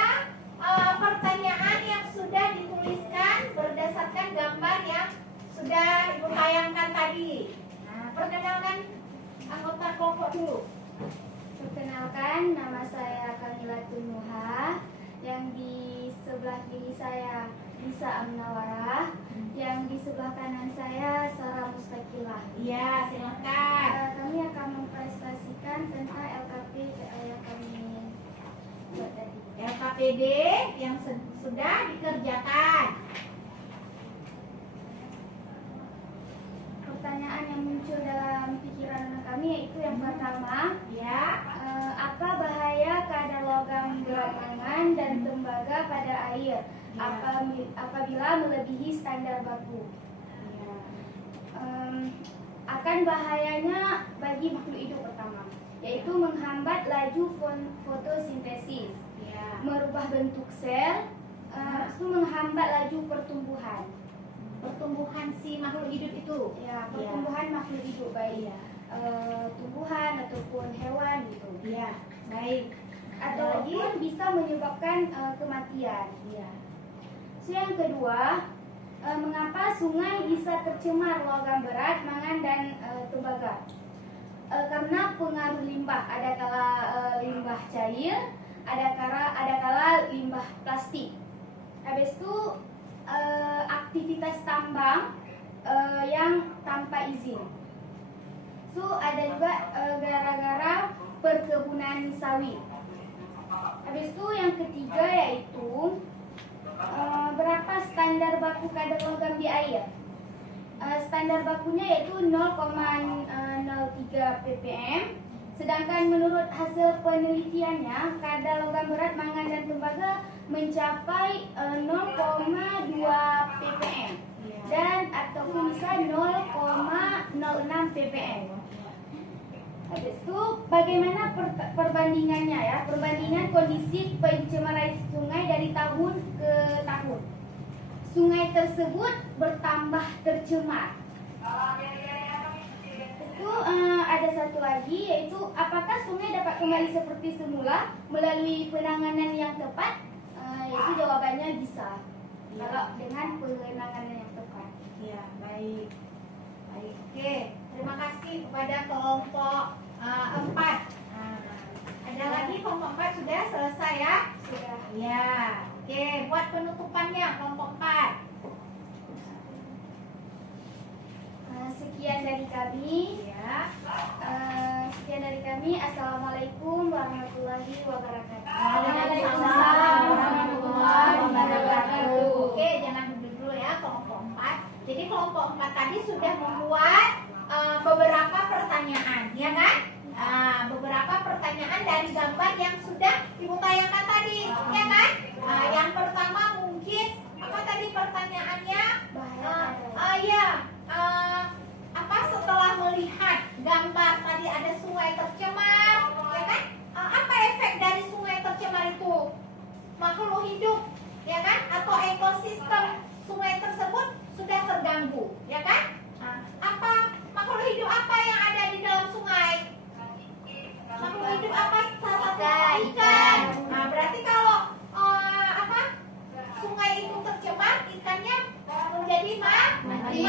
pertanyaan yang sudah dituliskan berdasarkan gambar yang sudah Ibu tayangkan tadi. Nah, perkenalkan anggota kelompok dulu. Perkenalkan, nama saya Kamila Tunuha. Yang di sebelah kiri saya Lisa Amnawara. Yang di sebelah kanan saya Sarah Mustaqilah. Iya, silakan. Kami akan mempresentasikan tentang LKP yang kami buat tadi. LKPD yang sudah dikerjakan. Pertanyaan yang muncul dalam pikiran kami yaitu yang pertama, Ya. apa bahaya kadar logam berat mangan dan tembaga pada air apabila melebihi standar baku? Akan bahayanya bagi makhluk hidup pertama, yaitu menghambat laju fotosintesis, Ya. merubah bentuk sel, itu menghambat laju pertumbuhan. Pertumbuhan si makhluk hidup itu. Ya, pertumbuhan makhluk hidup baik tumbuhan ataupun hewan gitu. Iya, baik. Ataupun bisa menyebabkan kematian. Iya. So, yang kedua, mengapa sungai bisa tercemar logam berat, mangan dan tembaga? Karena pengaruh limbah, ada kala limbah cair, ada kala limbah plastik. Habis itu aktivitas tambang yang tanpa izin. So, ada juga gara-gara perkebunan sawit. Habis itu yang ketiga yaitu berapa standar baku kadar logam di air. Standar bakunya yaitu 0,03 ppm. Sedangkan menurut hasil penelitiannya, kadar logam berat, mangan dan tembaga mencapai 0,2 ppm dan ataupun bisa 0,06 ppm. Habis itu bagaimana perbandingannya ya? Perbandingan kondisi pencemaran sungai dari tahun ke tahun. Sungai tersebut bertambah tercemar. Itu ada satu lagi yaitu apakah sungai dapat kembali seperti semula melalui penanganan yang tepat? Yaitu jawabannya bisa. Kalau dengan penanganan yang tepat. Ya, baik. Baik. Oke, terima kasih kepada kelompok 4. Ada lagi kelompok 4 sudah selesai ya? Sudah. Ya. Oke, buat penutupannya kelompok 4. Sekian dari kami. Ya. Sekian dari kami. Assalamualaikum warahmatullahi wabarakatuh. Waalaikumsalam warahmatullahi wabarakatuh. Oke, jangan duduk dulu ya kelompok 4. Jadi kelompok 4 tadi sudah membuat beberapa pertanyaan, ya kan? Beberapa pertanyaan dari gambar yang sudah Ibu tayangkan tadi, ya kan? hidup, ya kan? Atau ekosistem sungai tersebut sudah terganggu, ya kan? Nah, apa makhluk hidup apa yang ada di dalam sungai? Makhluk hidup apa? Salah satu ikan. Nah, berarti kalau sungai itu tercemar, ikannya menjadi mati.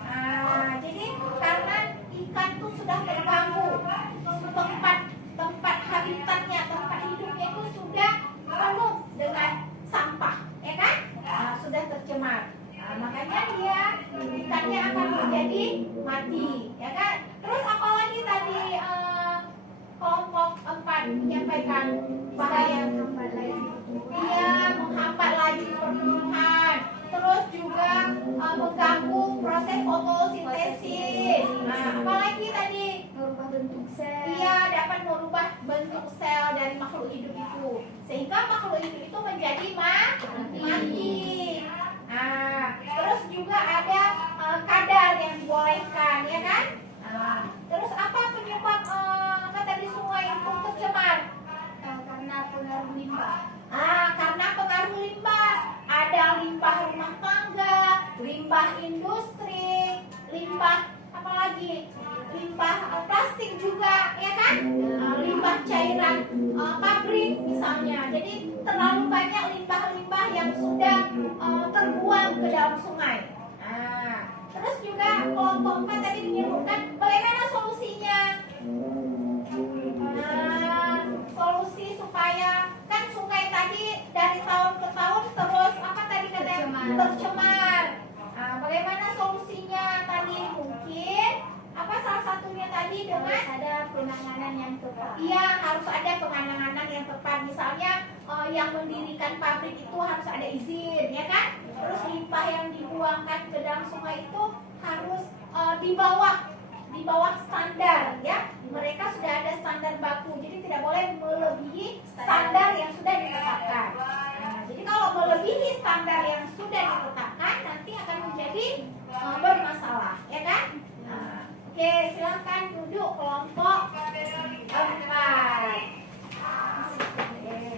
Nah, jadi karena ikan itu sudah terganggu, tempat habitatnya, tempat hidupnya itu sudah penuh dengan sampah, ya kan? Nah, sudah tercemar. Nah, makanya dia ikannya akan menjadi mati, ya kan? Terus apalagi tadi kelompok 4 menyampaikan bahaya menghambat laju pertumbuhan, terus juga mengganggu proses fotosintesis. Nah, apalagi tadi merubah bentuk sel. Iya, dapat merubah bentuk sel dari makhluk hidup itu, sehingga makhluk hidup itu menjadi mati. Nah, terus juga ada kadar yang dibolehkan, ya kan? Nah, terus apa penyebab tadi sungai itu tercemar? Karena pengaruh limbah. Karena pengaruh limbah. Ada limbah rumah tangga, limbah industri, limbah apalagi? Limbah plastik juga, ya kan? Limbah cairan pabrik misalnya. Jadi terlalu banyak limbah-limbah yang sudah terbuang ke dalam sungai. Terus juga kelompok 4 tadi menyebutkan bagaimana solusinya. Solusi supaya kan sungai tadi dari tahun ke tahun terus tercemar. Bagaimana solusinya tadi? Mungkin salah satunya tadi dengan Harus ada penanganan yang tepat. Iya, harus ada penanganan yang tepat. Misalnya yang mendirikan pabrik itu harus ada izin, ya kan? Terus limbah yang dibuangkan ke dalam sungai itu harus di bawah standar, ya. Mereka sudah ada standar baku, jadi tidak boleh melebihi standar yang sudah ditetapkan. Nah, jadi kalau melebihi standar yang sudah ditetapkan nanti akan menjadi bermasalah, ya kan? Oke, silakan duduk kelompok 4.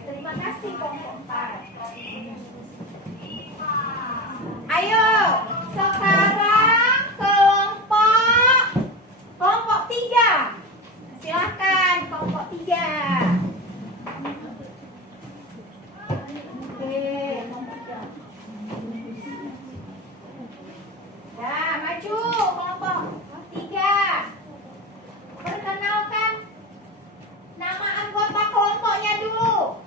Terima kasih kelompok 4. Ayo, sekarang kelompok 3. Silakan kelompok 3. Oke, kelompok 3. Ya, maju kelompok 3. Perkenalkan nama anggota kelompoknya dulu.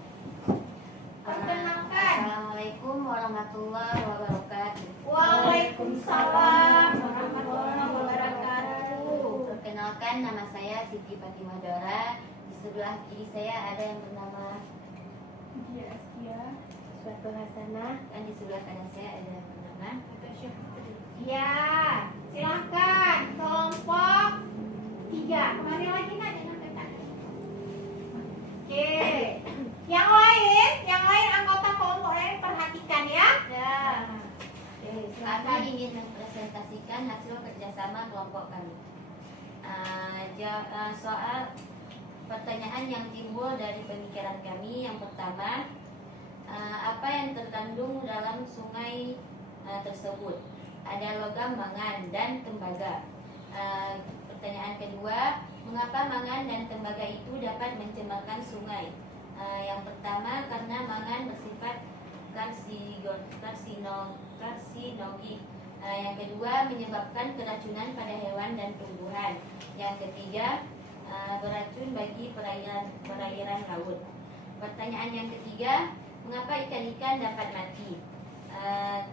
Perkenalkan. Assalamualaikum warahmatullahi wabarakatuh. Waalaikumsalam warahmatullahi wabarakatuh. Perkenalkan, nama saya Siti Fatimah Dora. Di sebelah kiri saya ada yang bernama Suatu Hasanah, dan di sebelah kanan saya ada yang bernama Ya, silakan kelompok 3. Kemarin lagi nanya sampai tadi. Oke. Yang lain anggota kelompok lain perhatikan ya. Ya. Oke, Kami silakan. ingin mempresentasikan hasil kerjasama kelompok kami. Soal pertanyaan yang timbul dari pemikiran kami, yang pertama, apa yang terkandung dalam sungai tersebut? Ada logam, mangan, dan tembaga. Pertanyaan kedua, mengapa mangan dan tembaga itu dapat mencemarkan sungai? Yang pertama, karena mangan bersifat karsinogik. Yang kedua, menyebabkan keracunan pada hewan dan tumbuhan. Yang ketiga, beracun bagi perairan laut. Pertanyaan yang ketiga, mengapa ikan-ikan dapat mati?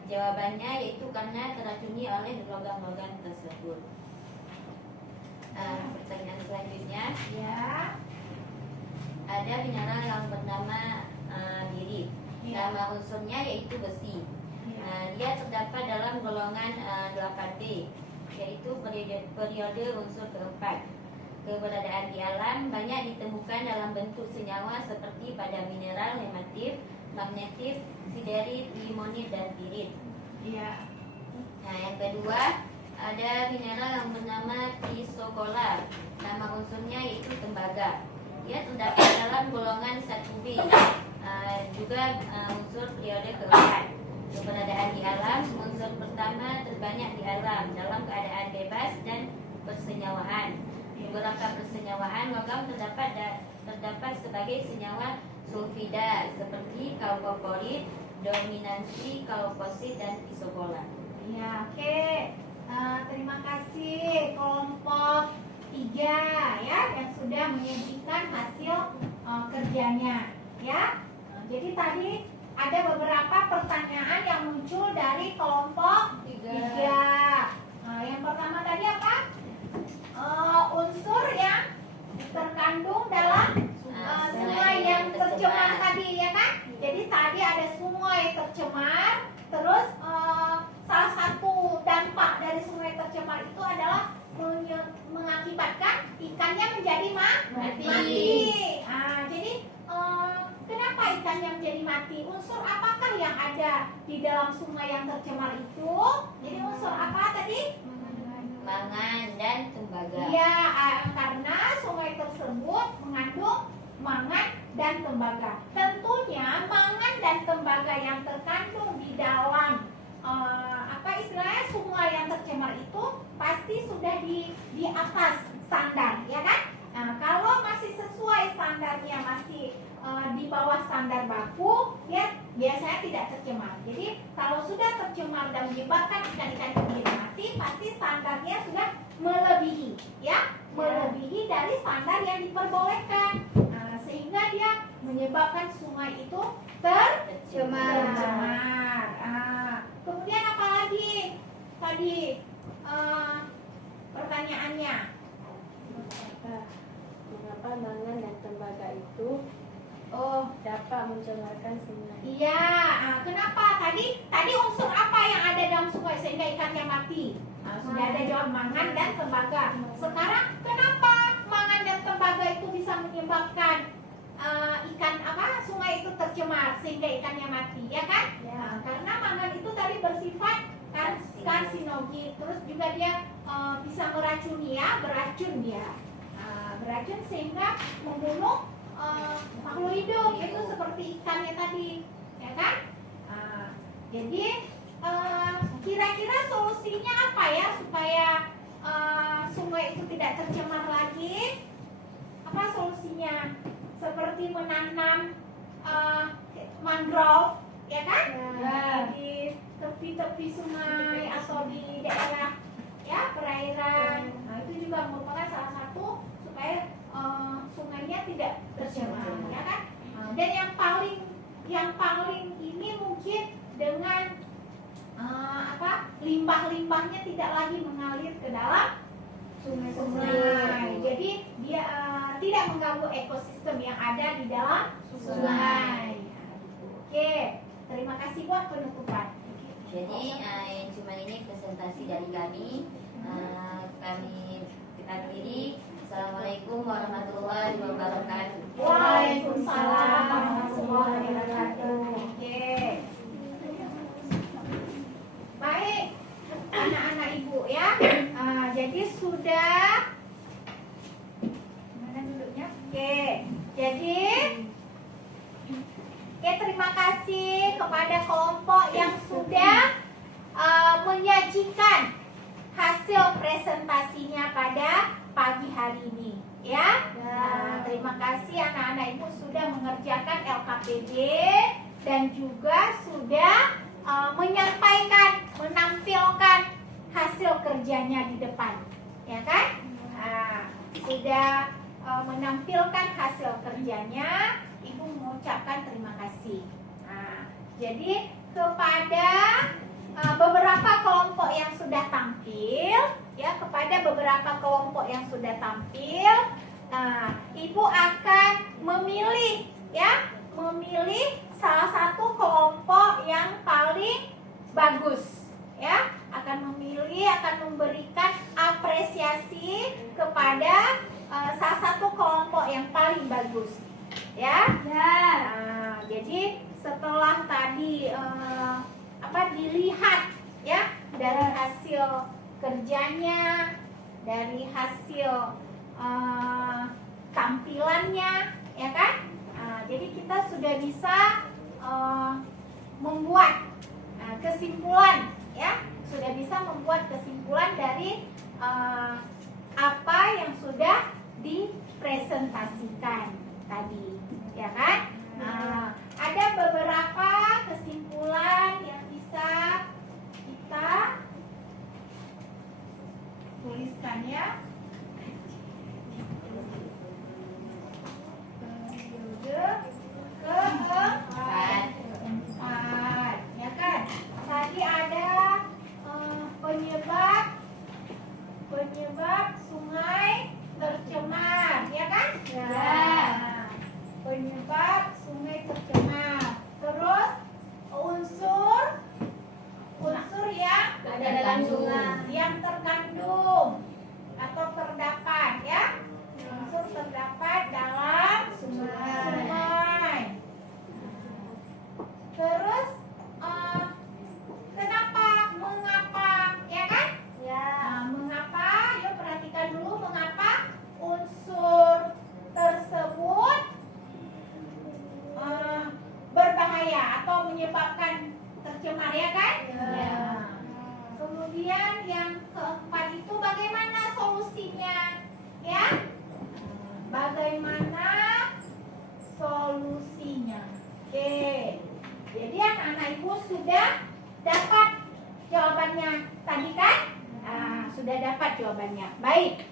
Jawabannya yaitu karena teracuni oleh logam-logam tersebut. Pertanyaan selanjutnya, Ya. ada mineral yang bernama birit. Ya. Nama unsurnya yaitu besi. Dia terdapat dalam golongan 8B, yaitu periode unsur keempat. Keberadaan di alam banyak ditemukan dalam bentuk senyawa seperti pada mineral hematif, magnetif, siderit, limonit, dan pirit. Iya. Nah, yang kedua, ada mineral yang bernama chrysocolla. Nama unsurnya yaitu tembaga. Dia terdapat dalam golongan 1B. Juga juga unsur periode keempat. Keberadaan di alam, unsur pertama terbanyak di alam dalam keadaan bebas dan persenyawaan. Beberapa persenyawaan logam terdapat sebagai senyawa sulfida seperti kalkopolit, dominansi, kalkosit, dan isobola. Ya, oke. Terima kasih kelompok 3 ya yang sudah menyajikan hasil kerjanya ya. Jadi tadi ada beberapa pertanyaan yang muncul dari kelompok 3. Yang pertama tadi apa? Unsur yang terkandung dalam sungai yang tercemar tadi ya kan? Jadi tadi ada sungai tercemar, terus salah satu dampak dari sungai tercemar itu adalah mengakibatkan ikannya menjadi mati. Jadi kenapa ikannya menjadi mati? Unsur apakah yang ada di dalam sungai yang tercemar itu? Jadi unsur apa tadi? Mangan dan tembaga. Iya, karena sungai tersebut mengandung mangan dan tembaga. Tentunya mangan dan tembaga yang terkandung di dalam istilahnya sungai yang tercemar itu pasti sudah di atas standar, ya kan? Kalau masih sesuai standarnya, masih di bawah standar baku, ya biasanya tidak tercemar. Jadi kalau sudah tercemar dan menyebabkan ikan-ikan itu menjadi mati, pasti standarnya sudah melebihi, ya, melebihi dari standar yang diperbolehkan, sehingga dia menyebabkan sungai itu tercemar. Kemudian apa lagi tadi pertanyaannya? Mengapa mangan dan tembaga itu dapat mencemarkan sungai? Iya, kenapa? Tadi unsur apa yang ada dalam sungai sehingga ikannya mati? Sudah ada jawab mangan dan tembaga. Sekarang kenapa mangan dan tembaga itu bisa menyebabkan sungai itu tercemar sehingga ikannya mati, ya kan? Ya. Karena mangan itu tadi bersifat karsinogen, terus juga dia bisa meracuni ya, beracun dia, beracun sehingga membunuh makhluk hidup itu seperti ikannya tadi, ya kan? Jadi kira-kira solusinya apa ya supaya sungai itu tidak tercemar lagi? Apa solusinya? Seperti menanam mangrove, ya kan? Di tepi-tepi sungai atau di daerah ya perairan. Itu juga merupakan salah satu supaya sungainya tidak tercemar, ya kan? Dan yang paling ini mungkin dengan limbah-limbahnya tidak lagi mengalir ke dalam sungai. Jadi dia tidak mengganggu ekosistem yang ada di dalam sungai. Oke, terima kasih buat penutupan. Jadi cuma ini presentasi dari kami. Kami akhiri. Assalamualaikum warahmatullahi wabarakatuh. Waalaikumsalam warahmatullahi wabarakatuh. Oke. Baik, anak-anak ibu ya. Jadi sudah mana duduknya? Oke. Jadi terima kasih kepada kelompok yang sudah menyajikan hasil presentasinya pada pagi hari ini, ya. Terima kasih anak-anak ibu sudah mengerjakan LKPD dan juga sudah menyampaikan, menampilkan hasil kerjanya di depan, ya kan? Sudah menampilkan hasil kerjanya, ibu mengucapkan terima kasih. Jadi kepada beberapa kelompok yang sudah tampil, ya, kepada beberapa kelompok yang sudah tampil, ibu akan memilih, ya, memilih salah satu kelompok yang paling bagus, ya, akan memilih, akan memberikan apresiasi kepada salah satu kelompok yang paling bagus, ya. Jadi setelah tadi dilihat, ya, dari hasil kerjanya, dari hasil tampilannya, ya kan? Jadi kita sudah bisa kesimpulan, ya. Sudah bisa membuat kesimpulan dari apa yang sudah dipresentasikan tadi, ya kan? Ada beberapa kesimpulan yang bisa kita tuliskan, ya. Periode keempat, ya kan? Tadi ada penyebab sungai tercemar, ya kan? Ya. Penyebab sungai tercemar. Terus unsur yang Ada dalam sungai. yang terkandung atau terdapat, ya. Unsur terdapat dalam sungai. Terus kenapa, mengapa, ya kan? Ya. Mengapa? Yuk perhatikan dulu mengapa unsur tersebut berbahaya atau menyebabkan tercemar, ya kan? Ya. Kemudian yang keempat itu bagaimana solusinya, ya? Bagaimana solusinya? Oke. Jadi anak-anak ibu sudah dapat jawabannya tadi kan? Sudah dapat jawabannya. Baik.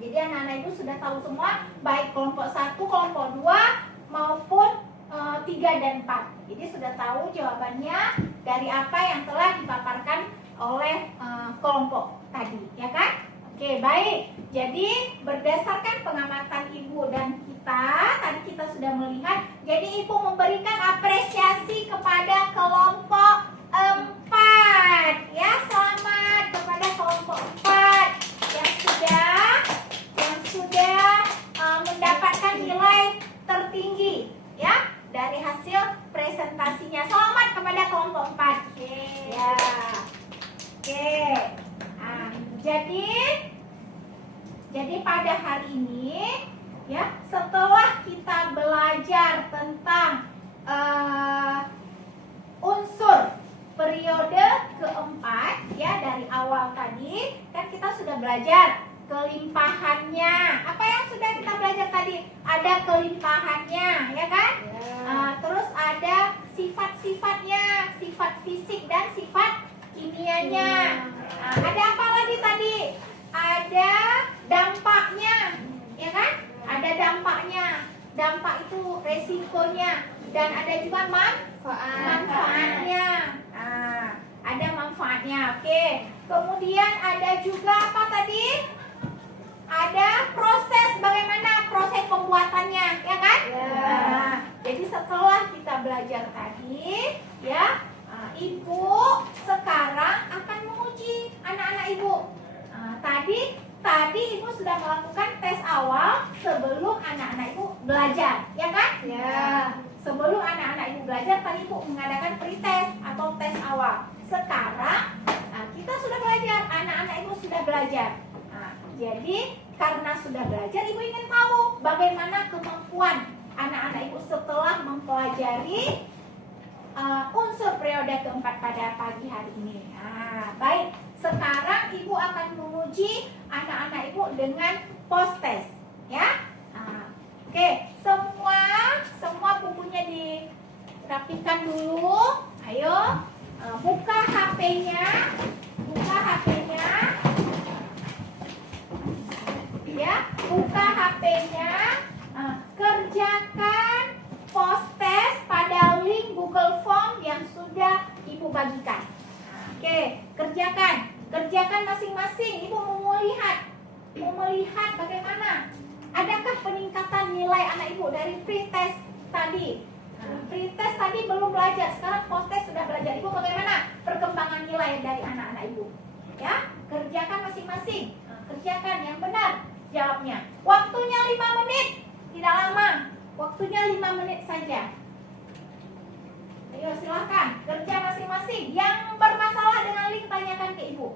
Jadi anak-anak ibu sudah tahu semua, baik kelompok 1, kelompok 2 maupun 3 dan 4. Jadi sudah tahu jawabannya dari apa yang telah dipaparkan oleh kelompok tadi, ya kan? Oke, baik. Jadi berdasarkan pengamatan ibu dan kita, tadi kita sudah melihat, jadi ibu memberikan apresiasi kepada kelompok 4, ya. Selamat kepada kelompok 4 yang sudah mendapatkan nilai tertinggi, ya, dari hasil presentasinya. Selamat kepada kelompok 4. Ya. Oke. Jadi pada hari ini, ya, setelah kita belajar tentang unsur periode keempat, ya, dari awal tadi kan kita sudah belajar kelimpahannya. Apa yang sudah kita belajar tadi? Ada kelimpahannya, ya kan? Terus ada sifat-sifatnya, sifat fisik dan sifat kimianya. Ada apa lagi tadi? Ada dampaknya, ya kan? Ada dampaknya. Dampak itu resikonya, dan ada juga manfaatnya. Ada manfaatnya. Oke. Kemudian ada juga apa tadi? Ada proses, bagaimana proses pembuatannya, ya kan? Jadi setelah kita belajar tadi, ya, ibu sekarang akan menguji anak-anak ibu. Tadi ibu sudah melakukan tes awal sebelum anak-anak ibu belajar, ya kan? Ya. Sebelum anak-anak ibu belajar, tadi ibu mengadakan pretest atau tes awal. Sekarang kita sudah belajar, anak-anak ibu sudah belajar. Jadi karena sudah belajar, ibu ingin tahu bagaimana kemampuan anak-anak ibu setelah mempelajari unsur periode keempat pada pagi hari ini. Baik, sekarang ibu akan menguji anak-anak ibu dengan post test, ya. Oke, semua bukunya dirapikan dulu. Ayo, buka HP-nya, ya, buka HP-nya, kerjakan post test pada link Google Form yang sudah ibu bagikan. Oke, kerjakan masing-masing. Ibu mau melihat bagaimana, adakah peningkatan nilai anak ibu dari pretest tadi. Pretest tadi belum belajar, sekarang post test sudah belajar. Ibu bagaimana perkembangan nilai dari anak-anak ibu? Ya, kerjakan masing-masing. Kerjakan yang benar jawabnya. Waktunya 5 menit, tidak lama. Waktunya 5 menit saja. Ayo silahkan kerja masing-masing. Yang bermasalah dengan link, tanyakan ke ibu.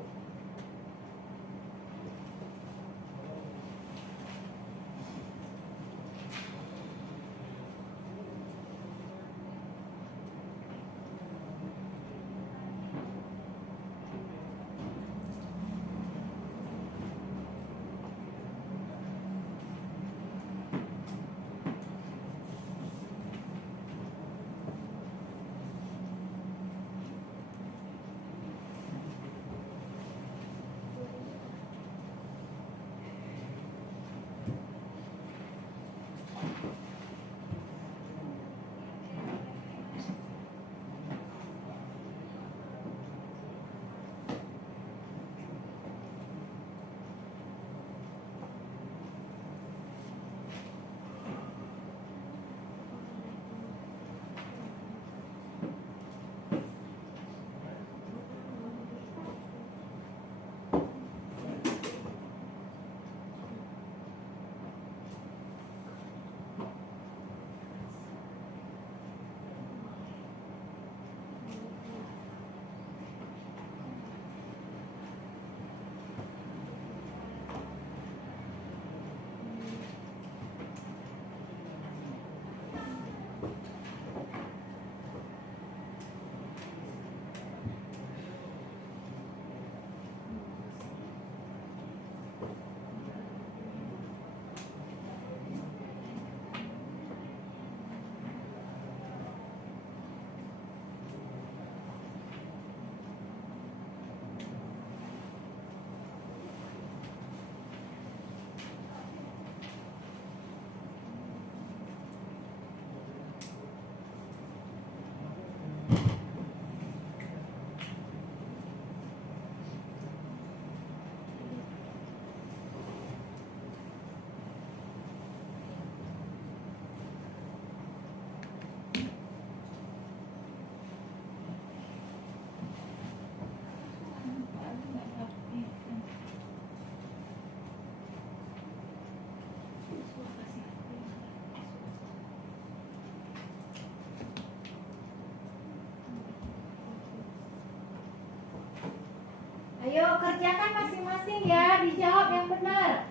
kerjakan masing-masing ya, dijawab yang benar.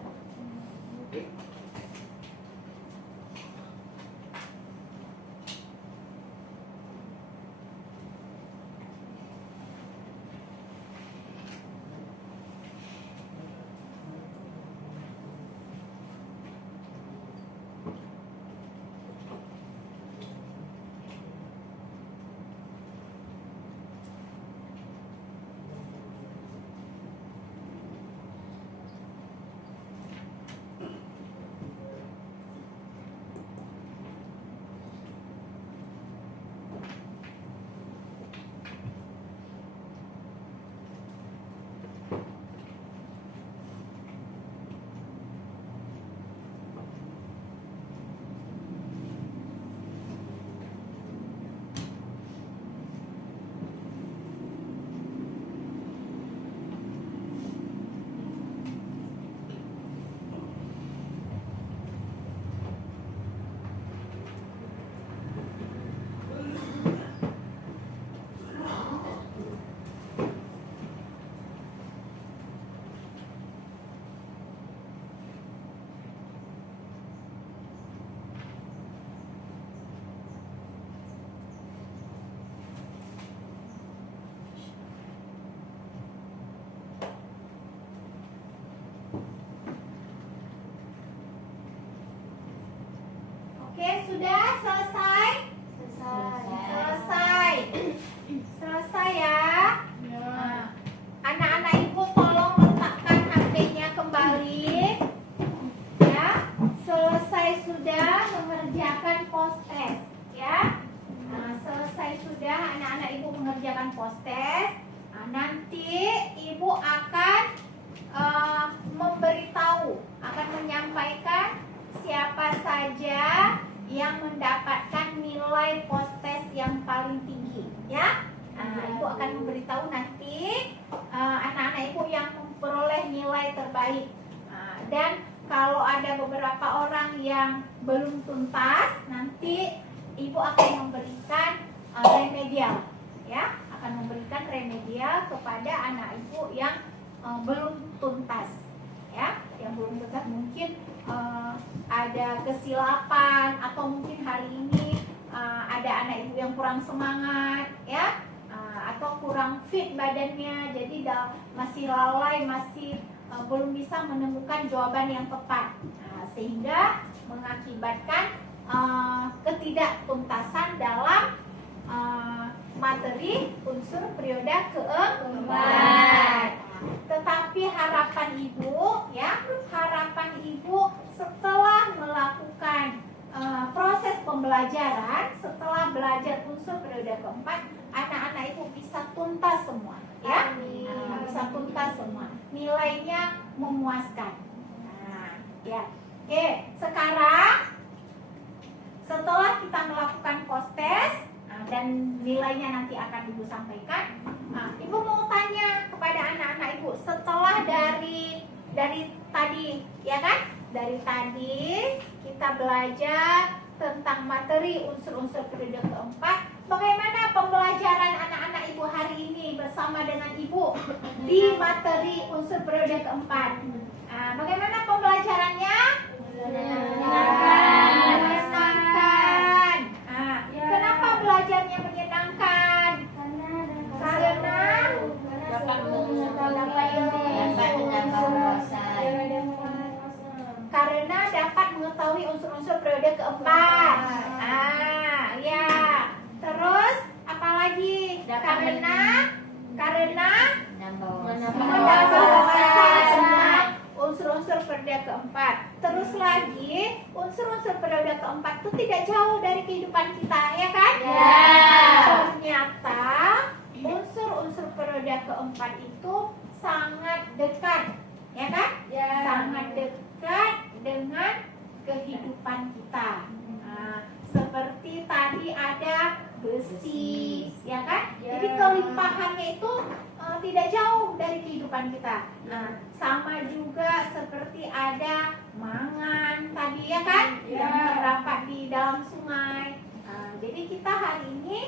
Oke, sudah selesai? Selesai. Selesai ya. Nah, anak-anak ibu tolong letakkan HP-nya kembali. Ya, selesai sudah mengerjakan post test. Ya, nah, selesai sudah anak-anak ibu mengerjakan post test. Nah, nanti ibu akan memberitahu, akan menyampaikan siapa saja yang mendapatkan nilai post test yang paling tinggi, ya. Nah, ibu akan memberitahu nanti anak-anak ibu yang memperoleh nilai terbaik. Nah, dan kalau ada beberapa orang yang belum tuntas, nanti ibu akan memberikan remedial, ya, akan memberikan remedial kepada anak ibu yang belum tuntas, ya, yang belum tuntas mungkin ada kesilapan atau mungkin hari ini ada anak ibu yang kurang semangat, ya, atau kurang fit badannya, jadi masih lalai, masih belum bisa menemukan jawaban yang tepat, sehingga mengakibatkan ketidaktuntasan dalam materi unsur periode keempat. Tetapi harapan ibu, ya, harapan ibu setelah melakukan proses pembelajaran, setelah belajar unsur periode keempat, anak-anak ibu bisa tuntas semua, ya, bisa tuntas semua, nilainya memuaskan. Nah, ya, oke, sekarang setelah kita melakukan post test dan nilainya nanti akan ibu sampaikan, ibu mau tanya kepada anak-anak ibu setelah dari tadi, ya kan? Dari tadi kita belajar tentang materi unsur-unsur periode keempat. Bagaimana pembelajaran anak-anak ibu hari ini bersama dengan ibu di materi unsur periode keempat? Bagaimana pembelajarannya? Menyenangkan. Kenapa belajarnya menyenangkan? Karena dapat mengetahui unsur-unsur periode keempat. Ya. Terus apa lagi? Karena menambah wawasan unsur-unsur periode keempat. Terus lagi, unsur-unsur periode keempat itu tidak jauh dari kehidupan kita, ya kan? Ternyata unsur-unsur periode keempat itu sangat dekat, ya kan? Sangat dekat dengan kehidupan kita. Seperti tadi ada besi, ya kan? Jadi kelimpahannya itu tidak jauh dari kehidupan kita. Sama juga seperti ada mangan tadi, ya kan? Yang terdapat di dalam sungai. Jadi kita hari ini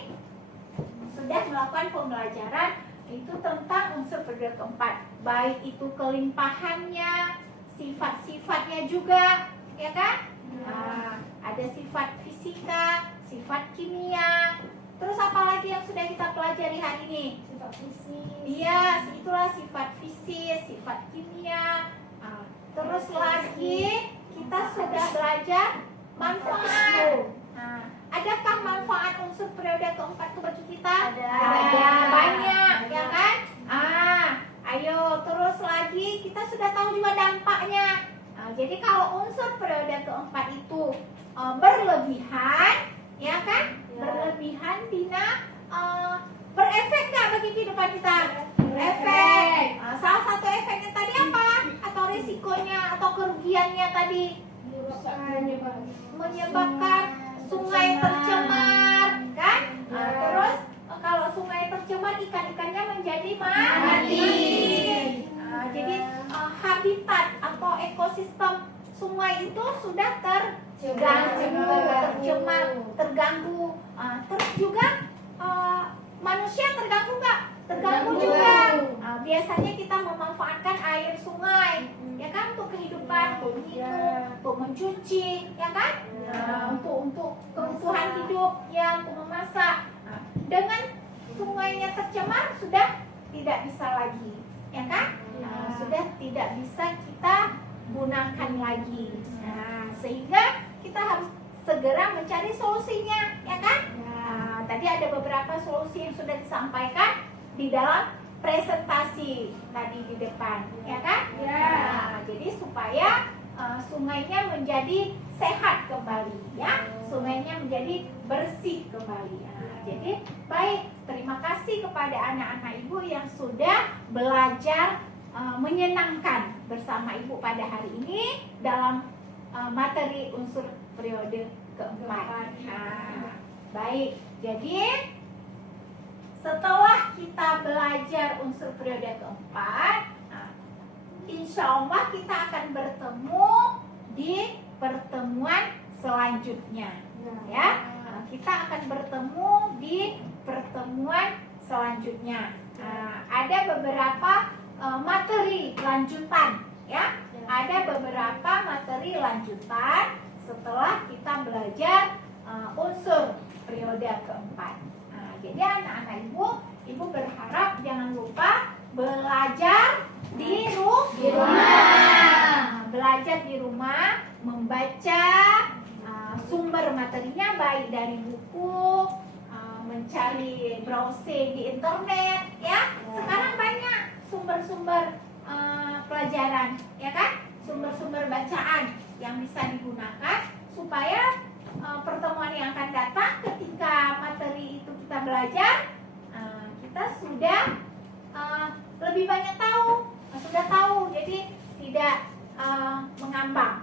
sudah melakukan pembelajaran itu tentang unsur periode keempat, baik itu kelimpahannya, sifat-sifatnya juga, ya kan? Nah, ada sifat fisika, sifat kimia. Terus apa lagi yang sudah kita pelajari hari ini? Sifat fisik. Iya, itulah sifat fisik, sifat kimia. Nah, terus lagi kita sudah belajar manfaat. Nah, adakah manfaat unsur periode keempat itu bagi kita? Ada banyak, ya kan? Ayo terus lagi kita sudah tahu juga dampaknya. Nah, jadi kalau unsur periode keempat itu berlebihan, ya kan? Berlebihan, Dina, berefek nggak bagi kehidupan kita? Berefek. Salah satu efeknya tadi apa? Atau risikonya atau kerugiannya tadi? Menyebabkan sungai tercemar, kan? Terus kalau sungai tercemar, ikan-ikannya menjadi mati. Jadi habitat atau ekosistem sungai itu sudah terganggu. Terus juga manusia terganggu nggak? Terganggu juga. Biasanya kita memanfaatkan air sungai, ya kan, untuk kehidupan, untuk minum, untuk mencuci, ya kan, untuk kebutuhan hidup, ya, untuk memasak. Dengan sungainya tercemar sudah tidak bisa lagi, ya kan? Sudah tidak bisa kita gunakan lagi. Sehingga kita harus segera mencari solusinya, ya kan? Tadi ada beberapa solusi yang sudah disampaikan di dalam presentasi tadi di depan, ya kan? Jadi supaya sungainya menjadi sehat kembali, ya, sungainya menjadi bersih kembali. Jadi baik, terima kasih kepada anak-anak ibu yang sudah belajar menyenangkan bersama ibu pada hari ini dalam materi unsur periode keempat. Baik, jadi setelah kita belajar unsur periode keempat, insya Allah kita akan bertemu di pertemuan selanjutnya, ya. Kita akan bertemu di pertemuan selanjutnya. Ada beberapa materi lanjutan, ya. Ada beberapa materi lanjutan setelah kita belajar unsur periode keempat. Jadi anak-anak ibu berharap jangan lupa belajar di rumah. Belajar di rumah, membaca sumber materinya baik dari buku, mencari browsing di internet, ya. Sekarang banyak sumber-sumber pelajaran, ya kan? Sumber-sumber bacaan yang bisa digunakan supaya pertemuan yang akan datang ketika materi itu kita belajar, kita sudah lebih banyak tahu, jadi tidak mengambang.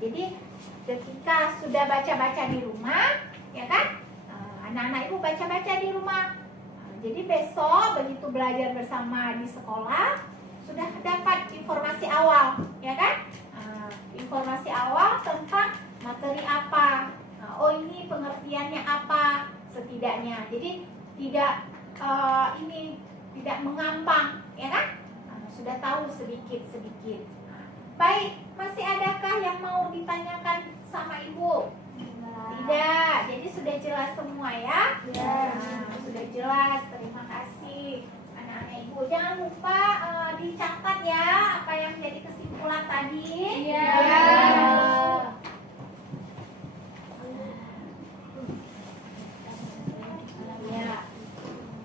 Jadi ketika sudah baca-baca di rumah, ya kan, anak-anak ibu baca-baca di rumah. Jadi besok begitu belajar bersama di sekolah sudah dapat informasi awal, ya kan? Informasi awal tentang materi apa, ini pengertiannya apa setidaknya. Jadi tidak tidak mengambang, ya kan? Sudah tahu sedikit-sedikit. Baik, masih adakah yang mau ditanyakan sama ibu? Tidak, jadi sudah jelas semua, ya? Sudah jelas, terima kasih anak-anak ibu. Jangan lupa dicatat ya apa yang jadi kesimpulan tadi.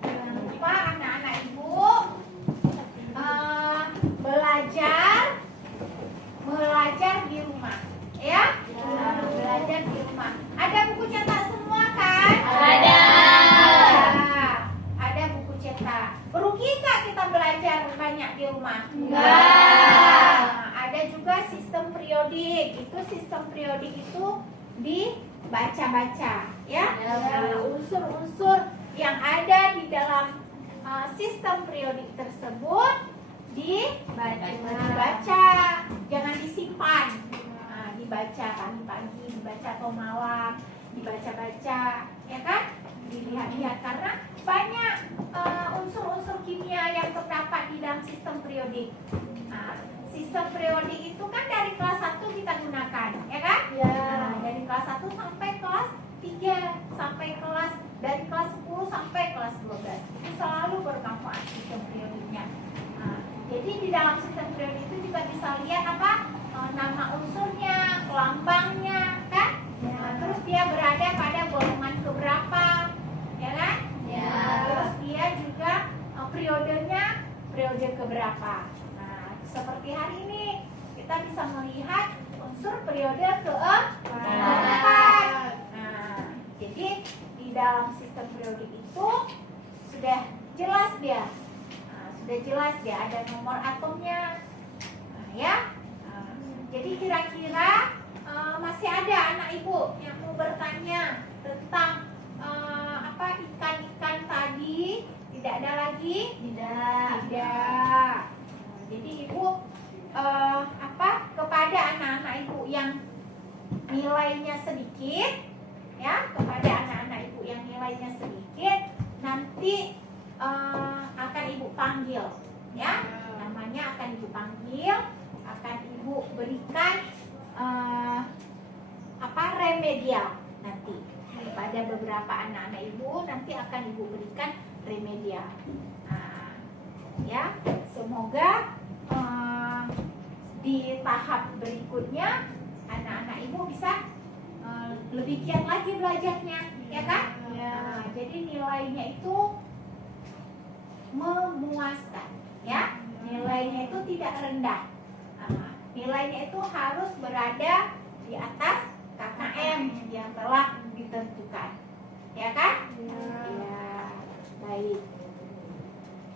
Jangan lupa anak-anak ibu belajar di rumah, ya. Belajar di rumah. Ada buku cetak semua kan? Ada. Ada buku cetak. Rugi nggak kita belajar banyak di rumah? Enggak. Ada juga sistem periodik. Itu sistem periodik itu dibaca-baca, ya. Unsur-unsur yang ada di dalam sistem periodik tersebut dibaca, jangan disimpan. Dibaca pagi-pagi, dibaca atau malam, dibaca-baca, ya kan? Dilihat-lihat karena banyak unsur periodik. Nah, sistem periodik itu kan dari kelas 1 kita gunakan, ya kan? Ya. Nah, dari kelas 1 sampai kelas 3, sampai dari kelas 10 sampai kelas 12. Itu selalu bermanfaat sistem periodiknya. Nah, jadi di dalam sistem periodik itu juga bisa lihat apa? Nama unsurnya, lambangnya, kan? Nah, terus dia berada pada golongan keberapa, ya kan? Ya. Nah, terus dia juga periodenya periode keberapa. Nah, seperti hari ini kita bisa melihat unsur periode keempat. Nah, jadi di dalam sistem periodik itu sudah jelas dia. Nah, sudah jelas dia ada nomor atomnya. Nah, ya. Nah, jadi kira-kira masih ada anak ibu yang mau bertanya tentang ikan-ikan tadi? Tidak ada lagi? Tidak. Jadi ibu kepada anak-anak ibu yang nilainya sedikit, ya, kepada anak-anak ibu yang nilainya sedikit, nanti akan ibu panggil, ya, namanya akan ibu panggil, akan ibu berikan remedial nanti pada beberapa anak-anak ibu, nanti akan ibu berikan remedial. Nah, ya, semoga di tahap berikutnya anak-anak ibu bisa lebih giat lagi belajarnya, ya kan? Nah, jadi nilainya itu memuaskan, ya, nilainya itu tidak rendah. Nah, nilainya itu harus berada di atas KKM yang telah ditentukan, ya kan? Ya, baik.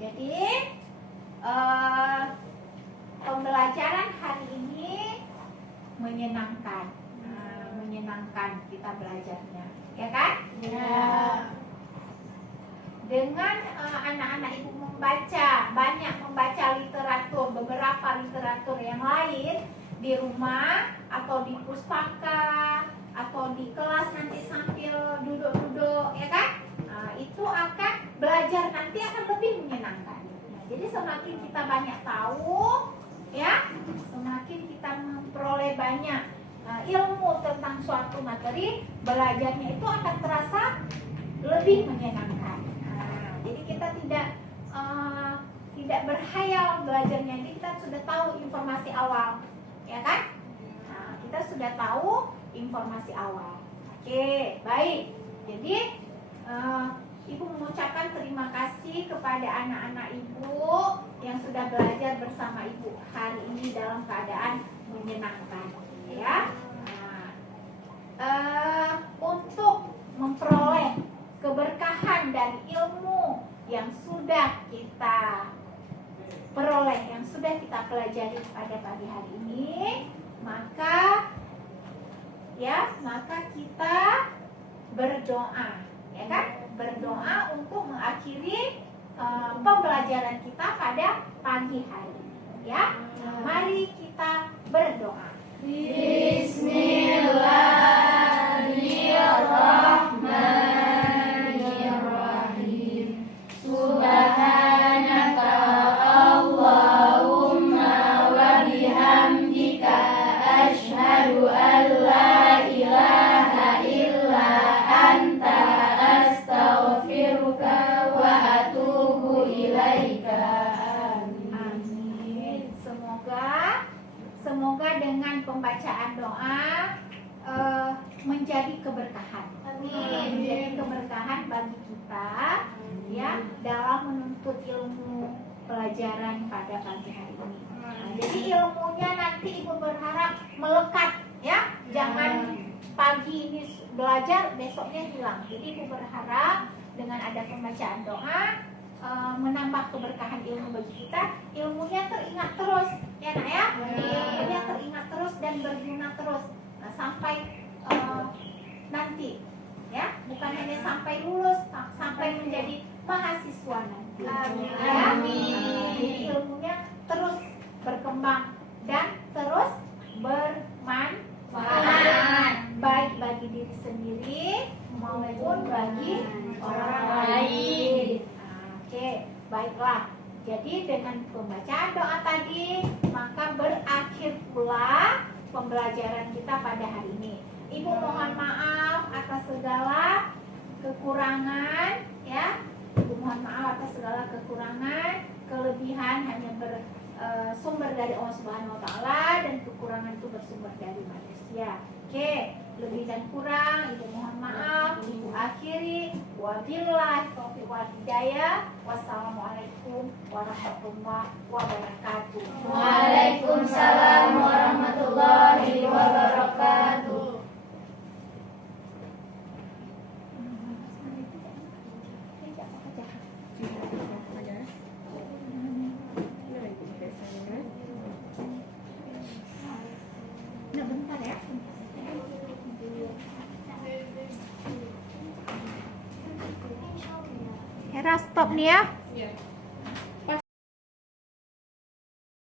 Jadi pembelajaran hari ini menyenangkan, menyenangkan kita belajarnya, ya kan? Ya. Dengan anak-anak ibu banyak membaca literatur, beberapa literatur yang lain di rumah atau di pustaka atau di kelas nanti sambil duduk-duduk, ya kan? Itu akan belajar nanti akan lebih menyenangkan. Nah, jadi semakin kita banyak tahu, ya, semakin kita memperoleh banyak ilmu tentang suatu materi, belajarnya itu akan terasa lebih menyenangkan. Nah, jadi kita tidak berhayal belajarnya, jadi kita sudah tahu informasi awal, ya kan? Nah, kita sudah tahu informasi awal. Oke, baik. Jadi ibu mengucapkan terima kasih kepada anak-anak ibu yang sudah belajar bersama ibu hari ini dalam keadaan menyenangkan, ya. Nah, untuk memperoleh keberkahan dari ilmu yang sudah kita peroleh, yang sudah kita pelajari pada pagi hari ini, maka kita berdoa, ya kan? Berdoa untuk mengakhiri pembelajaran kita pada pagi hari ini, ya. Mari kita berdoa. Bismillahirrahmanirrahim. Subhanaka Allahumma wa bihamdika asyhadu an la ilaha illa anta astaghfiruka wa atubu ilaika. Amin. Semoga dengan pembacaan doa menjadi keberkahan. Menjadi keberkahan bagi kita, ya, dalam menuntut ilmu pelajaran pada pagi hari ini. Nah, jadi ilmunya nanti ibu berharap melekat, ya, jangan pagi ini belajar besoknya hilang. Jadi ibu berharap dengan ada pembacaan doa menambah keberkahan ilmu bagi kita, ilmunya teringat terus, ya nak, ya, ilmunya teringat terus dan berguna terus. Nah, sampai nanti, ya, bukan hanya sampai lulus, sampai menjadi mahasiswa nanti. Amin. Ya. Jadi ilmunya terus berkembang dan terus bermanfaat, baik bagi diri sendiri maupun bagi orang lain. Oke, baiklah. Jadi dengan pembacaan doa tadi, maka berakhir pula pembelajaran kita pada hari ini. Ibu mohon maaf atas segala kekurangan, ya. Ibu mohon maaf atas segala kekurangan, kelebihan hanya bersumber dari Allah Subhanahu wa taala dan kekurangan itu bersumber dari manusia. Oke, lebih dan kurang Ibu mohon maaf. Ibu akhiri. Wabillahi taufiq wal hidayah. Wassalamualaikum warahmatullahi wabarakatuh. Waalaikumsalam warahmatullahi wabarakatuh. Nah, bentar ya. Hera stop nih ya. Iya.